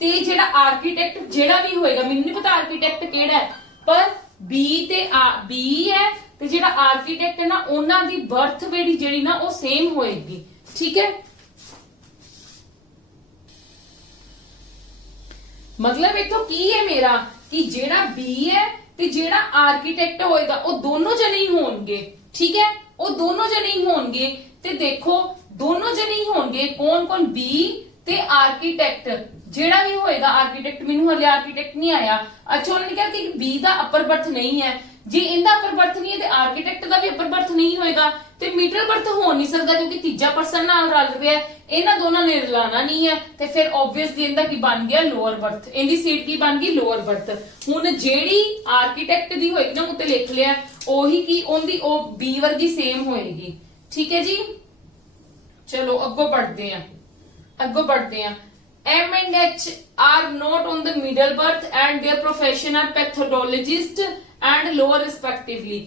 ਤੇ ਜਿਹੜਾ ਆਰਕੀਟੈਕਟ ਜਿਹੜਾ ਵੀ ਹੋਏਗਾ, ਮੈਨੂੰ ਨਹੀਂ ਪਤਾ ਆਰਕੀਟੈਕਟ ਕਿਹੜਾ ਹੈ, ਪਰ ਬੀ ਤੇ ਬੀ ਹੈ ਤੇ ਜਿਹੜਾ ਆਰਕੀਟੈਕਟ ਹੈ ਨਾ, ਉਹਨਾਂ ਦੀ ਬਰਥ ਜਿਹੜੀ ਨਾ ਉਹ ਸੇਮ ਹੋਏਗੀ, ਠੀਕ ਹੈ। ਮਤਲਬ ਇਥੋਂ ਕੀ ਹੈ ਮੇਰਾ, ਕਿ ਜਿਹੜਾ ਬੀ ਹੈ ਤੇ ਜਿਹੜਾ ਆਰਕੀਟੈਕਟ ਹੋਏਗਾ ਉਹ ਦੋਨੋਂ ਜਣੇ ਹੀ ਹੋਣਗੇ, ਠੀਕ ਹੈ। ਉਹ ਦੋਨੋਂ ਜਣੇ ਹੀ ਹੋਣਗੇ ਤੇ ਦੇਖੋ ਦੋਨੋਂ ਜਣੇ ਹੀ ਹੋਣਗੇ, ਕੌਣ ਕੌਣ, ਬੀ ਤੇ ਆਰਕੀਟੈਕਟ। ਜਿਹੜਾ ਵੀ ਹੋਏਗਾ ਆਰਕੀਟੈਕਟ, ਮੈਨੂੰ ਹਲੇ ਆਰਕੀਟੈਕਟ ਨਹੀਂ ਆਇਆ। ਅੱਛਾ ਉਹਨਾਂ ਨੇ ਕਿਹਾ ਕਿ ਬੀ ਦਾ ਅਪਰ ਬਰਥ ਨਹੀਂ ਹੈ, ਜੇ ਇਹਦਾ ਅਪਰ ਬਰਥ ਨਹੀਂ ਹੈ ਤੇ ਆਰਕੀਟੈਕਟ ਦਾ ਵੀ ਅਪਰ ਬਰਥ ਨਹੀਂ ਹੋਏਗਾ ਤੇ ਮਿਡਲ ਬਰਥ ਹੋ ਨਹੀਂ ਸਕਦਾ, ਕਿਉਂਕਿ ਤੀਜਾ ਪਰਸਨ ਨਾਲ ਰਲ ਰਿਹਾ ਹੈ, ਇਹਨਾਂ ਦੋਨਾਂ ਨੇ ਰਲਾਣਾ ਨਹੀਂ ਹੈ, ਤੇ ਫਿਰ ਆਬਵੀਅਸਲੀ ਇਹਦਾ ਕੀ ਬਣ ਗਿਆ, ਲੋਅਰ ਬਰਥ। ਇਹਦੀ ਸੀਟ ਕੀ ਬਣ ਗਈ, ਲੋਅਰ ਬਰਥ। ਹੁਣ ਜਿਹੜੀ ਆਰਕੀਟੈਕਟ ਦੀ ਹੋਏਗੀ ਨਾ, ਉੱਤੇ ਲਿਖ ਲਿਆ, ਉਹੀ ਕੀ ਉਹਦੀ ਉਹ ਬੀ ਵਰਗੀ ਸੇਮ ਹੋਏਗੀ, ਠੀਕ ਹੈ ਜੀ। ਚਲੋ ਅੱਗੋਂ ਪੜ੍ਹਦੇ ਆ। M and H are not on the middle birth and their profession are pathologist and lower respectively।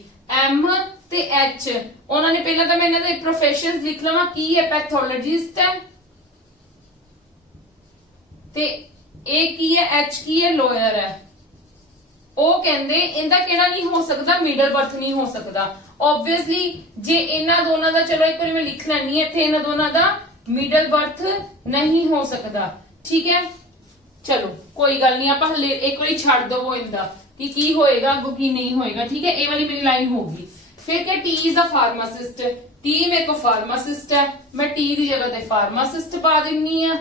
M ਤੇ H, ਉਹਨਾਂ ਨੇ ਪਹਿਲਾਂ ਤਾਂ ਮੈਂ ਇਹਨਾਂ ਦੇ ਪ੍ਰੋਫੈਸ਼ਨਸ ਲਿਖ ਲਵਾਂ, ਕੀ ਹੈ, ਪੈਥੋਲੋਜਿਸਟ ਹੈ, ਤੇ ਇਹ ਕੀ ਹੈ, H ਕੀ ਹੈ, ਲੋਅਰ ਹੈ। ਉਹ ਕਹਿੰਦੇ ਇਹਦਾ ਕਿਹੜਾ ਨਹੀਂ ਹੋ ਸਕਦਾ, ਮਿਡਲ ਬਰਥ ਨਹੀਂ ਹੋ ਸਕਦਾ। ਆਬਵੀਅਸਲੀ ਜੇ ਇਹਨਾਂ ਦੋਨਾਂ ਦਾ, ਚਲੋ ਇੱਕ ਵਾਰੀ ਮੈਂ ਲਿਖ ਲੈਣੀ ਹੈ ਇੱਥੇ, ਇਹਨਾਂ ਦੋਨਾਂ ਦਾ ਮਿਡਲ ਬਰਥ ਨਹੀਂ ਹੋ ਸਕਦਾ, ਠੀਕ ਹੈ। ਚਲੋ ਕੋਈ ਗੱਲ ਨਹੀਂ, ਆਪਾਂ ਹਲੇ ਇੱਕ ਵਾਰੀ ਛੱਡ ਦਵੋ ਇਹਦਾ ਕਿ ਕੀ ਹੋਏਗਾ ਅੱਗੋਂ ਕੀ ਨਹੀਂ ਹੋਏਗਾ, ਠੀਕ ਹੈ। ਇਹ ਵਾਲੀ ਮੇਰੀ ਲਾਈਨ ਹੋਗੀ। ਫਿਰ ਕਿ T is a pharmacist, T ਮੇਰੇ ਕੋ ਫਾਰਮਾਸਿਸਟ ਹੈ, ਮੈਂ ਟੀ ਦੀ ਜਗ੍ਹਾ ਤੇ ਫਾਰਮਾਸਿਸਟ ਪਾ ਦਿੰਨੀ ਆ।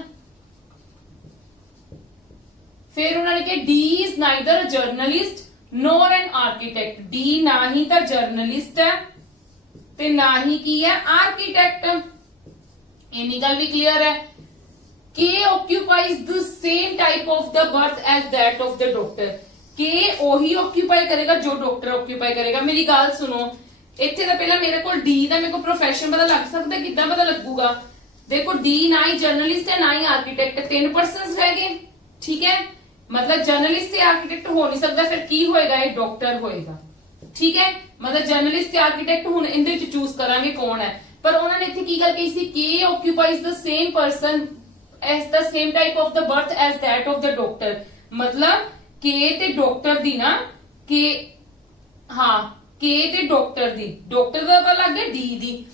ਫਿਰ ਉਹਨਾਂ ਨੇ ਕਿਹਾ D is neither a journalist nor an architect, D ਨਾ ਹੀ ਤਾਂ ਜਰਨਲਿਸਟ ਹੈ ਤੇ ਨਾ ਹੀ ਕੀ ਹੈ, ਆਰਕੀਟੈਕਟ। ਇੰਨੀ ਗੱਲ ਵੀ ਕਲੀਅਰ ਹੈ। K occupies the same type of the birth as that of the doctor। K ਉਹੀ occupy ਕਰੇਗਾ ਜੋ ਡਾਕਟਰ occupy ਕਰੇਗਾ। ਮੇਰੀ ਗੱਲ ਸੁਣੋ, ਇੱਥੇ ਤਾਂ ਪਹਿਲਾਂ ਮੇਰੇ ਕੋਲ D ਦਾ ਮੇਰੇ ਕੋਲ ਪ੍ਰੋਫੈਸ਼ਨ ਪਤਾ ਲੱਗ ਸਕਦਾ, ਕਿੱਦਾਂ ਪਤਾ ਲੱਗੂਗਾ? ਦੇਖੋ D ਨਾ ਹੀ ਜਰਨਲਿਸਟ ਹੈ ਨਾ ਹੀ ਆਰਕੀਟੈਕਟ, 3 ਪਰਸਨਸ ਹੈਗੇ, ਠੀਕ ਹੈ। ਮਤਲਬ ਜਰਨਲਿਸਟ ਤੇ ਆਰਕੀਟੈਕਟ ਹੋ ਨਹੀਂ ਸਕਦਾ, ਫਿਰ ਕੀ ਹੋਏਗਾ, ਇਹ ਡਾਕਟਰ ਹੋਏਗਾ, ਠੀਕ ਹੈ। ਮਤਲਬ ਜਰਨਲਿਸਟ ਤੇ ਆਰਕੀਟੈਕਟ ਹੁਣ ਇਹਦੇ ਵਿੱਚ ਚੂਜ਼ ਕਰਾਂਗੇ ਕੌਣ ਹੈ, ਪਰ ਉਹਨਾਂ ਨੇ ਇੱਥੇ ਕੀ ਗੱਲ ਕਹੀ ਸੀ, K occupies the same person as the same type of the birth as that of the doctor। ਮਤਲਬ K ਤੇ ਡਾਕਟਰ ਦੀ ਨਾ, K ਤੇ ਡਾਕਟਰ ਦੀ, ਡਾਕਟਰ ਦਾ ਪਤਾ ਲੱਗ ਗਿਆ, D ਦੀ,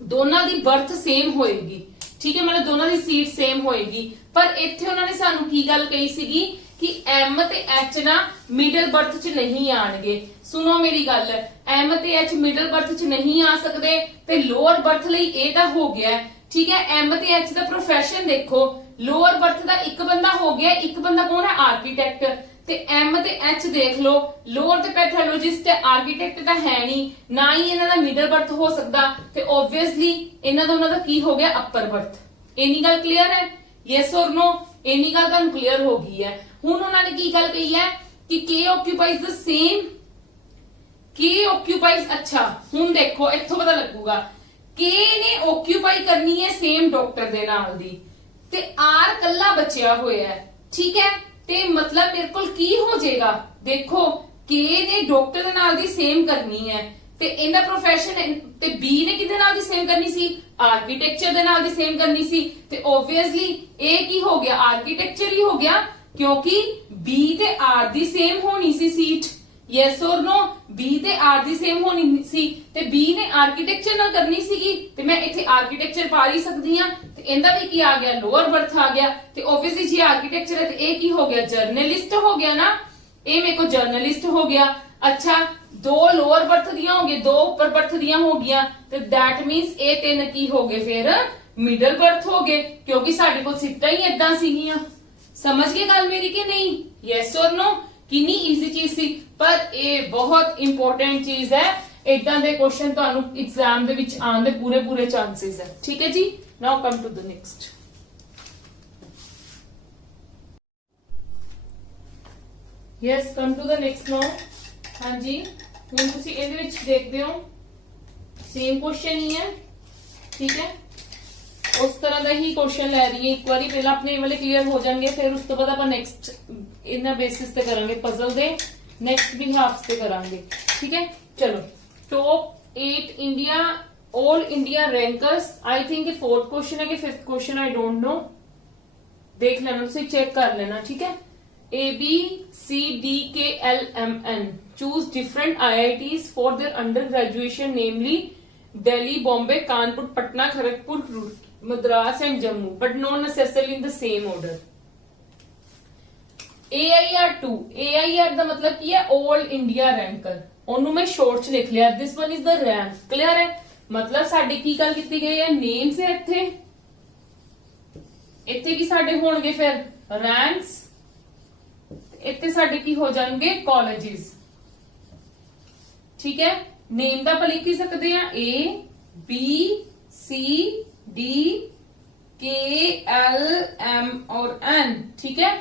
ਦੋਨਾਂ ਦੀ ਬਰਥ ਸੇਮ ਹੋਏਗੀ, ठीक है, मतलब दोनों की सीट सेम होएगी। पर इत्थे उन्होंने सानू की गल कही सीगी कि एम ते एच ना मिडल बर्थ च नहीं आणगे। सुनो मेरी गल, एम ते एच मिडल बर्थ च नहीं आ सकते ते लोअर बर्थ लई ए दा हो गया। ठीक है, एम ते एच दा प्रोफेशन देखो, लोअर बर्थ दा एक बंदा हो गया, एक बंदा कौन है, आर्कीटैक्ट। ते एम ते एच देख लो, लोअर ते पैथोलॉजिस्ट है, आर्कीटैक्ट तो है नहीं, ना ही इन्हां दा मिडल बर्थ हो सकता, ते ऑब्वियसली इन्हां दोनों दा की हो गया, अपर बर्थ। इन्नी गल क्लियर है, यस और नो? इन्नी गल तुहानू क्लियर हो गई है। हुण उन्होंने की गल कही है कि के ऑक्यूपाइज द सेम, के ऑक्यूपाइज, अच्छा हुण देखो इत्थों पता लगूगा, के ने ऑक्यूपाई करनी है सेम डॉक्टर दे नाल दी, ते आर कल्ला बचिया होया है। ठीक है, ते मतलब मेरे कोल की हो जाएगा, देखो के ने डॉक्टर दे नाल दी सेम करनी है, ते इनदा प्रोफेशन, ते बी ने किदे नाल दी सेम करनी सी, आर्कीटेक्चर दे नाल दी सेम करनी सी, ते ऑब्वियसली ए की हो गया, आर्कीटेक्चर ही हो गया, क्योंकि बी ते आर दी सेम होनी सी सीट। यस और नो? बी ते आर दी सेम होनी सी, ते बी ने आर्कीटेक्चर नाल करनी सीगी, ते मैं इथे आर्कीटेक्चर पा ही सकदी हां, ते इंदा भी की आ गया, लोअर बर्थ आ गया, ते ऑब्वियसली जी आर्कीटेक्चर है, ते ए की हो गया, जर्नलिस्ट हो गया ना, ए मेरे को जर्नलिस्ट हो गया। अच्छा, दो लोअर बर्थ दियां हो गई, दो ऊपर बर्थ दियां हो गया, तो दैट मीन्स ए तीन की हो गए फिर मिडल बर्थ हो गए, क्योंकि साडे कोल सीटां ही इदां सीगियां। समझ गए गल मेरी कि नहीं? यस और नो? कितनी इजी चीज सी, पर ये बहुत इंपॉर्टेंट चीज है। इदां दे क्वेश्चन तुहानू एग्जाम दे विच आउण दे पूरे पूरे चांसेस है। ठीक है जी, now come to the next. Yes, come to the next now. हाँ जी, हुण तुसीं इहदे विच देखदे हो सेम क्वेश्चन ही है। ठीक है, उस तरह का ही क्वेश्चन लै रही है। एक बार पहला अपने वाले क्लियर हो जाएंगे, फिर उस तो बाद आप नेक्स्ट इन्ना बेसिस ते करांगे, पजल दे नेक्स्ट भी हाफ से करांगे। ठीक है, चलो top 8 India all India rankers, I think ये 4th क्वेश्चन है कि 5th question, I don't know, देख लेना, तुम चेक कर लेना। ठीक है, ABCDKLMN choose different IITs for their undergraduation, namely Delhi, Bombay, Kanpur, Patna, Kharagpur, Madras and Jammu, but not necessarily in the same order. AIR2, AIR ਦਾ मतलब ਕੀ ਹੈ, all India ranker, ਉਹਨੂੰ मैं शॉर्ट ਚ लिख लिया, this one is the rank। Clear है? मतलब साडी की गल कीती गई है, नेम्स है ਇੱਥੇ, ਇੱਥੇ ਕੀ ਸਾਡੇ ਹੋਣਗੇ ਫਿਰ ਰੈਂक्स, ਇੱਥੇ ਸਾਡੇ ਕੀ ਹੋ ਜਾਣਗੇ ਕਾਲजेस। ठीक है, नेम ਦਾ ਆਪਾਂ ਲਿਖ ਹੀ ਸਕਦੇ ਆ A B C D K L M और N। ठीक है,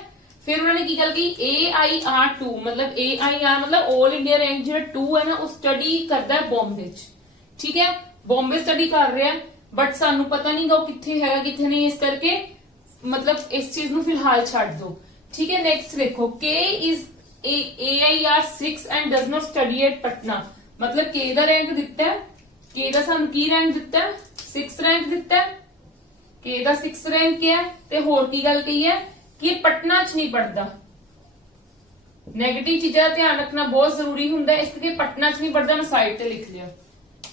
फिर उन्होंने की गल की AIR2, मतलब AIR मतलब ऑल इंडिया रैंक जो 2 है ना, वो स्टडी करता है बॉम्बे च। ठीक है, बॉम्बे स्टडी कर रहा है, बट सानू पता नहीं गा किथे है किथे नहीं, इस करके मतलब इस चीज ਨੂੰ फिलहाल छाड़ दो। ठीक है, नेक्स्ट देखो, K is AIR6 and does not study at Patna, मतलब K ਦਾ रैंक दिता है, K ਦਾ ਸਾਨੂੰ ਕੀ रैंक दिता है, 6th रैंक दिता है, K ਦਾ 6th रैंक है, ते होर की गल कही है कि पटना च नहीं पढ़ता। नेगेटिव चीजा का ध्यान रखना बहुत जरूरी होंगे, इसलिए पटना च नहीं पढ़ता, मैं साइड पे लिख लिया।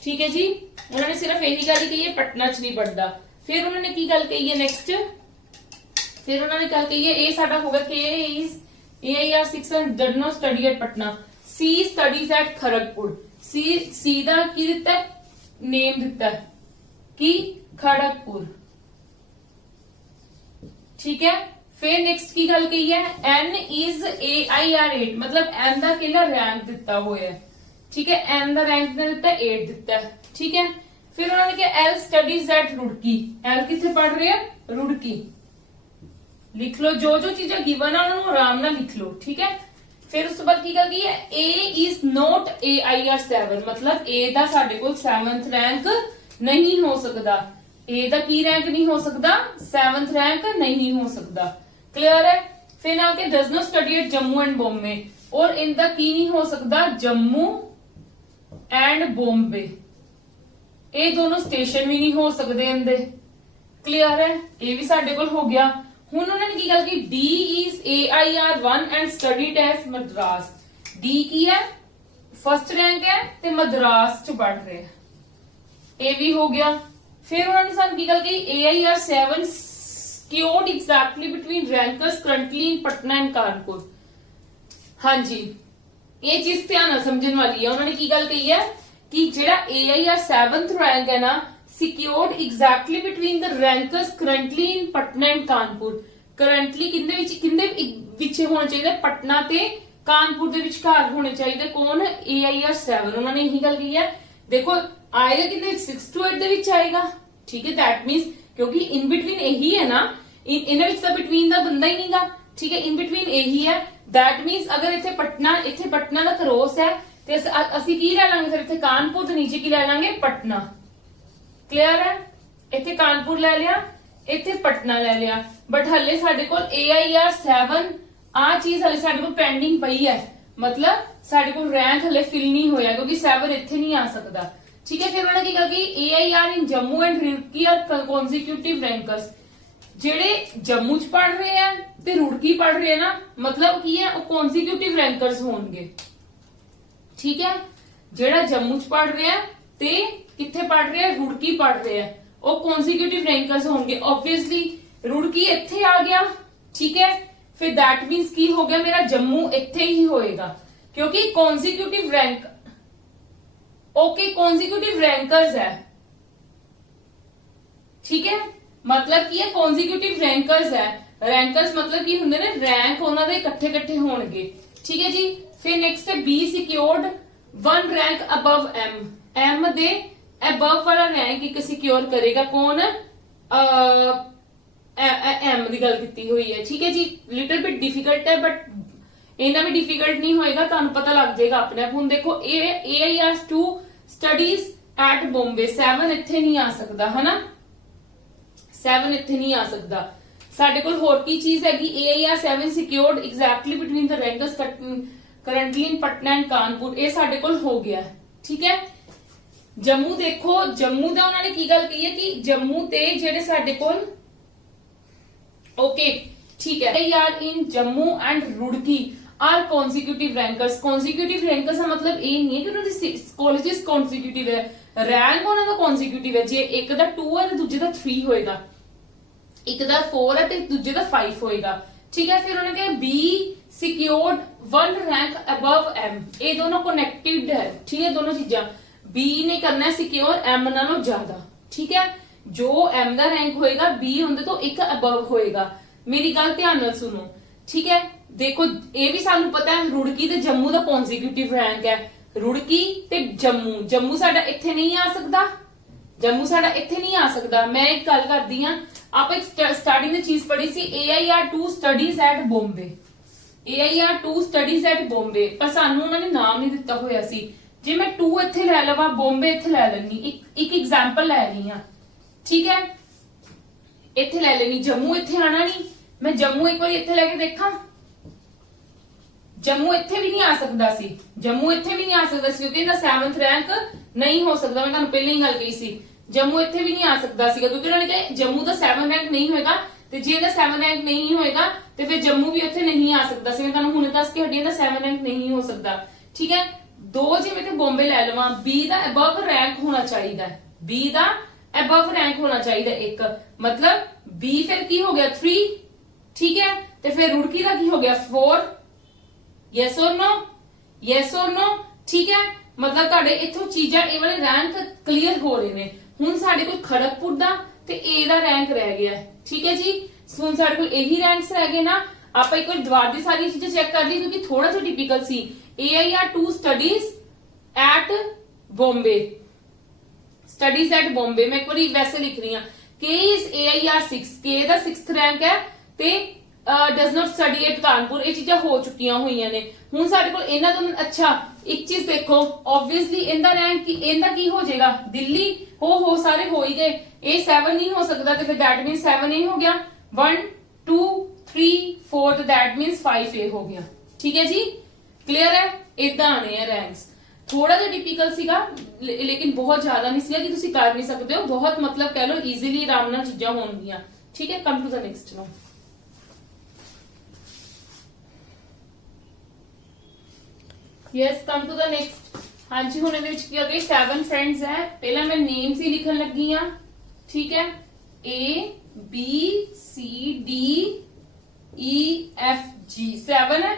ठीक है जी, उन्होंने सिर्फ यही गल कही है, पटना च नहीं पढ़ता। फिर उन्होंने की गल कही है नेक्स्ट, फिर उन्होंने गल कही है ए साडा होगा K is AIR6 and does not study at Patna, C studies at Kharagpur, C दा की दिता है, नेम दिता है कि खड़गपुर। ठीक है, फिर नेक्स्ट की गल कही है N is AIR8, मतलब N दा किला रैंक दिता हुआ है। ठीक है, N दा रैंक ने दिता 8 दिता है। ठीक है, फिर उन्होंने कहा L studies at Roorkee, L किथे पढ़ रहे हैं, रुड़की। लिख लो, जो जो चीजें गिवन है उन्होंने आराम ना लिख लो। ठीक है, फिर उस बाद की गल की है A is not AIR7, मतलब A दा साडे कोल 7th रैंक नहीं हो सकता। A दा की रैंक नहीं हो सकता, 7th रैंक नहीं हो सकता। क्लियर है? फिर आके does not study eight Jammu and Bombay, और इनका की नहीं हो सकता, जम्मू एंड बॉम्बे, ये दोनों स्टेशन भी नहीं हो सकते इनके। क्लियर है? ये भी साडे कोल हो गया। हुण उन्होंने की गल की D is AIR1 and studied at Madras, D की है, फर्स्ट रैंक है, ते मद्रास च पढ़ रहे हैं, ये भी हो गया। फिर उन्होंने सानू की गल कही AIR7 secured exactly between rankers currently in Patna and Kanpur। हाँ जी, ये चीज ध्यान नाल समझण वाली है। उन्होंने की गल कही है कि जेड़ा AIR 7th रैंक है ना, secured exactly between the rankers currently in Patna and Kanpur। Currently किंदे विच होना चाहिए, पटना ते कानपुर दे विचकार होने चाहिए। कौन? AIR 7। उन्होंने यही गल की है। देखो आएगा कितने 6 to 8 दे विच आएगा, ठीक है। दैट मीन्स क्योंकि इन बिटवीन यही है ना, इन्हें विच तां बिटवीन दा बंदा ही नहींगा, ठीक है। इन बिटवीन यही है। दैट मीन्स अगर इत्थे पटना दा क्रॉस है ते ਅਸੀਂ ਕੀ ਲੈ ਲਾਂਗੇ? ਫਿਰ ਇੱਥੇ ਕਾਨਪੁਰ ਦੇ नीचे ਕੀ ਲੈ ਲਾਂਗੇ? पटना। क्लियर है? ਇੱਥੇ ਕਾਨਪੁਰ ਲੈ ਲਿਆ, ਇੱਥੇ पटना ਲੈ ਲਿਆ। बट हले साडे कोल AIR 7 आ चीज हले साडे कोल पेंडिंग पई है, मतलब साडे कोल रैंक हले फिल नहीं होया क्योंकि 7 ਇੱਥੇ नहीं आ सकता, ठीक है। फिर उन्होंने की कहा कि AIR in Jammu and Roorkee are consecutive rankers. जेड़े जम्मू च पढ़ रहे हैं ते रुड़की पढ़ रहे हैं ना, मतलब की है कॉन्जिक्यूटिव रैंकर्स होंगे, ठीक है। जेड़ा जम्मू च पढ़ रहे हैं ते किथे पढ़ रहे हैं? रुड़की पढ़ रहे हैं, वो कॉन्जिक्यूटिव रैंकर्स होंगे। ऑब्वियसली रुड़की इत्थे आ गया, ठीक है। फिर दैट मीन्स की हो गया, मेरा जम्मू इत्थे ही होएगा क्योंकि consecutive rank, okay, consecutive rankers है, ठीक है। मतलब की है कॉन्जिक्यूटिव रैंकर्स है। रैंकर्स मतलब की हुंदे ने रैंक उन्हां दे इकट्ठे इकट्ठे होणगे, ठीक है जी। फिर नेक्स्ट है B secured 1 rank above M। M दे अबव वाला रैंक एक सिक्योर करेगा कौन? M दी गल कीती हुई है, ठीक है जी। लिटिल बिट डिफिकल्ट है बट इन्ना भी डिफिकल्ट नहीं होएगा, तुहानू पता लग जाएगा अपने आप। हुण देखो AIR 2 स्टडीज एट बॉम्बे, 7 इत्थे नहीं आ सकदा, है ना। 7 इत्थे नहीं आ सकदा। साडे कोल होर की चीज हैगी? AIR 7 secured exactly between the rankers currently in Patna and Kanpur. ये साडे कोल हो गया, ठीक है। जम्मू देखो, जम्मू दा उन्होंने की गल की है कि जम्मू ते जेडे साडे कोल, ओके, ठीक है। AIR in Jammu and Roorkee are consecutive rankers. Consecutive rankers का मतलब ये नहीं है कि उन्होंने कॉलेजेस कॉन्जिक्यूटिव है, रैंक उन्होंने कॉन्जिक्यूटिव है। जे एक दा 2 है तो दूजे दा 3 होएगा, एक दा 4 है तो दूजे दा 5 होएगा, ठीक है। फिर उन्होंने कहा B secured 1 rank above M। ये दोनों कनेक्टेड है, ठीक है। दोनों चीजा B ने करना है सिक्योर M नालों ज्यादा, ठीक है। जो M दा रैंक होएगा B उनदे तो एक अबव होएगा। मेरी गल ध्यान नाल सुनो, ठीक है। देखो ये भी सानू पता है रुड़की ते जम्मू दा कॉन्जिक्यूटिव रैंक है। रुड़की ते जम्मू, जम्मू साडा इत्थे नहीं आ सकदा, जम्मू साडा इत्थे नहीं आ सकदा। मैं एक गल करदी हां, आप एक स्टार्टिंग दी चीज पढ़ी सी AIR 2 studies at Bombay. AIR 2 studies at Bombay, पर सानू उन्होंने नाम नहीं दिता होया सी। जे मैं 2 इत्थे ले लवां, बॉम्बे इत्थे ले लैनी, एक एग्जांपल ले रही हां, ठीक है। इत्थे ले लेनी, जम्मू इत्थे आना नहीं। मैं जम्मू एक बार इत्थे लेके देखा, जम्मू इत्थे भी नहीं आ सकता सी, जम्मू इत्थे भी नहीं आ सकता सी क्योंकि इहदा 7th रैंक नहीं हो सकता। मैं तुहानू पहले ही गल कही सी, जम्मू इत्थे भी नहीं आ सकता सीगा क्योंकि उन्होंने कहा जम्मू दा 7 रैंक नहीं होएगा, ते जे इहदा 7 रैंक नहीं होएगा ते फिर जम्मू भी उत्थे नहीं आ सकता सी। मैं तुहानू हुणे दस के हड्डी, इहदा 7 रैंक नहीं हो सकता, ठीक है। 2 जे मैं ते बॉम्बे ले लवां, B दा अबव रैंक होना चाहिए, B दा अबव रैंक होना चाहिए एक, मतलब B फिर की हो गया 3, ठीक है। ते फिर रुड़की दा की हो गया 4। यस और नो, यस और नो, ठीक है। मतलब तुहाडे इथों चीजां ए वाले रैंक क्लीयर हो रहे ने। हुण साडे कोल खड़गपुर दा ते A दा रैंक रह गया है, ठीक है जी। हुण साडे कोल यही रैंक्स रह गए ना। आप एक बार दोबारा दी सारी चीजें चेक कर ली क्योंकि थोड़ा सा टिपिकल सी। AIR 2 studies at Bombay, studies at Bombay. मैं एक बार वैसे लिख रही हूं, K इज AIR 6, K दा 6th रैंक है ते does not study eight Kanpur. ये चीजें हो चुकियां हुई ने। हुण साडे कोल इन्हां दोनों, अच्छा एक चीज देखो, ऑब्वियसली इनदा रैंक इनदा की हो जाएगा? दिल्ली हो सारे हो ही गए। ए 7 नहीं हो सकता तो फिर दैट मीन्स 7 ए हो गया, 1 2 3 4 तो दैट मीन्स 5A हो गया, ठीक है जी। क्लियर है? इदा आने हैं रैंक्स। थोड़ा जिहा टिपिकल सीगा लेकिन बहुत ज्यादा नहीं सीगा कि तुसी कर नहीं सकते हो। बहुत मतलब कह लो इजीली आराम नाल चीजां होणगियां, ठीक है। Come to the next no. Yes, come to the next. हाँ जी, हुण इहदे विच की हो गई 7 फ्रेंड्स है। पहला मैं नेम्स ही लिखन लगी हां, ठीक है, ABCDEFG 7 है,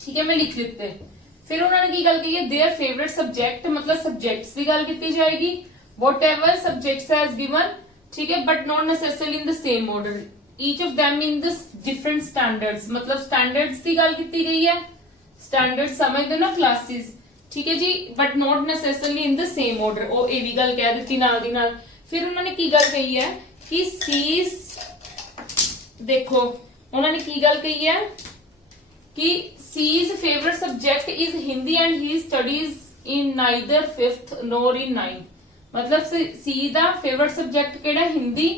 ठीक है, मैं लिख लिते। फिर उन्होंने की गल की है देयर फेवरेट सब्जेक्ट, मतलब सब्जेक्ट्स की गल की जाएगी, what ever subjects has given, ठीक है, but not necessarily in the same order, each of them in the different standards, मतलब स्टैंडर्ड्स की गल की गई है, स्टैंडर्ड समझते ना क्लासेस, ठीक है जी, but not necessarily in the same order, ओ ये भी गल कह दी नाल दी नाल। फिर उन्होंने की गल कही है कि सीज, देखो उन्होंने की गल कही है कि C's favourite subject is Hindi and he studies in neither 5th nor in 9th, मतलब सी दा फेवरेट सब्जेक्ट केड़ा हिंदी,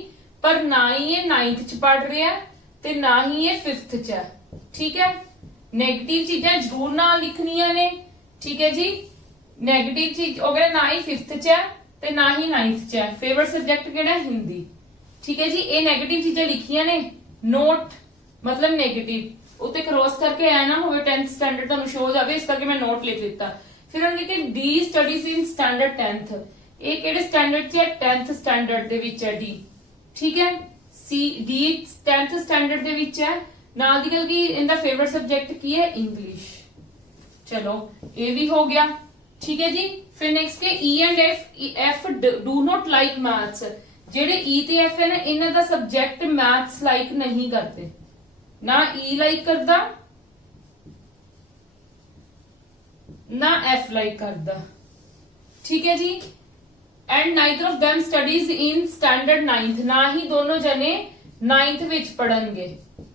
पर ना ही ये 9th च पढ़ रहा है ते ना ही ये 5th च है, ठीक है। नेगेटिव चीजें जरूर ना लिखनिया ने, ठीक है जी, नेगेटिव चीज हो गया, ना ही 5th च है ते ना ही 9th च है, फेवरेट सब्जेक्ट केड़ा हिंदी, ठीक है जी। ये नेगेटिव चीजें लिखिया ने, नोट मतलब नेगेटिव उत्ते क्रॉस करके आया ना होवे 10th स्टैंडर्ड तुहानू शो हो जावे, इस करके मैं नोट लिख लिता। फिर उन्होंने कि D studies in standard 10th, ये केड़े स्टैंडर्ड च है, 10th स्टैंडर्ड दे विच है डी, ठीक है, सी डी 10th स्टैंडर्ड दे विच है। नाल दी गल की इनका फेवरेट सब्जेक्ट की है इंग्लिश, चलो ये भी हो गया, ठीक है जी। फिर नेक्स्ट के E and F do not like maths, जेडे ई ते एफ है ना इन्हां दा सब्जेक्ट मैथ्स लाइक नहीं करते, ना ई लाइक करदा ना एफ लाइक करदा, ठीक है जी। And neither of them studies in standard 9th, ना ही दोनों जने 9th विच पढ़नगे,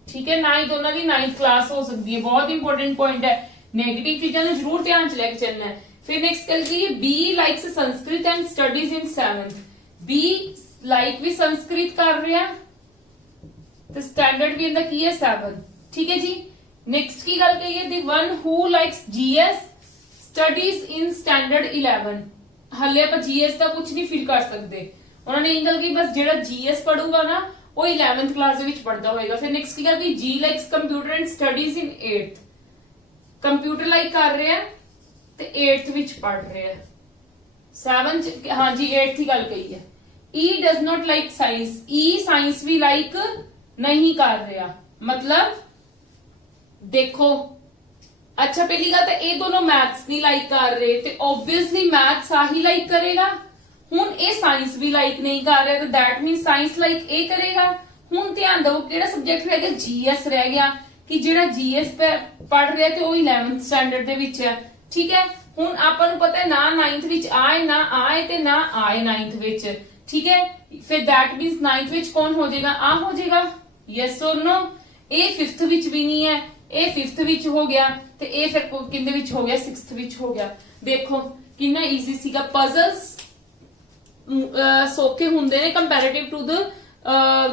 ठीक है, ना ही दोनों की 9th क्लास हो सकती है, बहुत इंपॉर्टेंट पॉइंट है, नेगेटिव चीजों ने जरूर ध्यान च लेके चलना है। फिर नेक्स्ट कल की B likes Sanskrit and studies in 7th, B like भी संस्कृत कर रहा है तो स्टैंडर्ड भी इनका की है 7, ठीक है जी। नेक्स्ट की गल कही है the one who likes GS studies in standard 11, हले आप जीएस का कुछ नहीं फील कर सकते, उन्होंने इन गल की बस जेड़ा जीएस पढ़ूगा ना वो 11th क्लास विच पढ़ता होएगा। फिर नेक्स्ट की गल की G likes computer and studies in 8th, computer like कर रहे हैं ते 8th विच पढ़ रहे हैं, 7th हाँ जी 8th की गल कही है। E does not like science, E science भी लाइक नहीं कर रहा, मतलब देखो अच्छा पहली गल तो ये दोनों मैथ्स नहीं लाइक कर रहे ते ऑब्वियसली मैथ्स आही लाइक करेगा, हुन ए साइंस भी लाइक नहीं कर रहा तो that mean science like a करेगा। हुन ध्यान दो केड़ा सब्जेक्ट रह गया, जीएस रह गया, कि जेड़ा जीएस पे पढ़ रहा है वो 11th स्टैंडर्ड दे विच है, ठीक है। हुन आपां नूं पता है ना 9th विच आए ना आए ते ना आए 9th विच, ठीक है। फिर दैट मीन्स 9th विच कौन हो जाएगा, आ हो जाएगा, यस और नो। ए 5th विच भी नहीं है, ए 5th विच हो गया ते ए फिर किंदे विच हो गया, 6th विच हो गया। देखो कितना ईजी सीगा, पजल्स सौखे हुंदे ने कंपैरेटिव टू द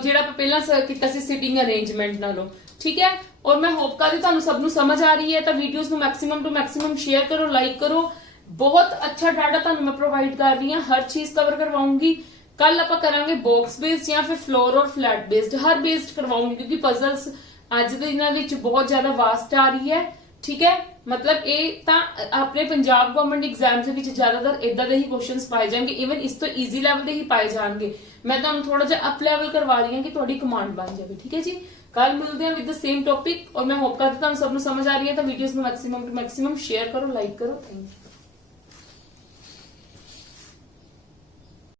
जेड़ा पहला कीता सी सिटिंग अरेंजमेंट नालों, ठीक है। और मैं होप करदी तुहानू सब नू समझ आ रही है, तो वीडियोस नू मैक्सिमम टू मैक्सिमम शेयर करो, लाइक करो, बहुत अच्छा डाटा तुहानू मैं प्रोवाइड कर रही हूं, हर चीज कवर करवाऊंगी। कल आप करांगे बॉक्स बेस्ड या फिर फ्लोर और फ्लैट बेस्ड, हर बेस्ड करवाऊंगी क्योंकि पजल्स अज दे दिनां विच बहुत ज्यादा वास्ट आ रही है, ठीक है। मतलब ये अपने पंजाब गवर्नमेंट एग्जाम्स विच ज्यादातर इदां दे ही क्वेश्चंस पाए जाएंगे, इवन इस तो ईजी लेवल दे ही पाए जाएंगे। मैं तुहानू थोड़ा जिहा अप लेवल करवा रही हूं कि तुहाडी कमांड बन जाए, ठीक है जी। कल मिलते हैं विद द सेम टॉपिक, और मैं होप करती हूं तुहानू सब नू समझ आ रही है, तो वीडियोस में मैक्सिमम टू मैक्सिमम शेयर करो, लाइक करो, थैंक यू।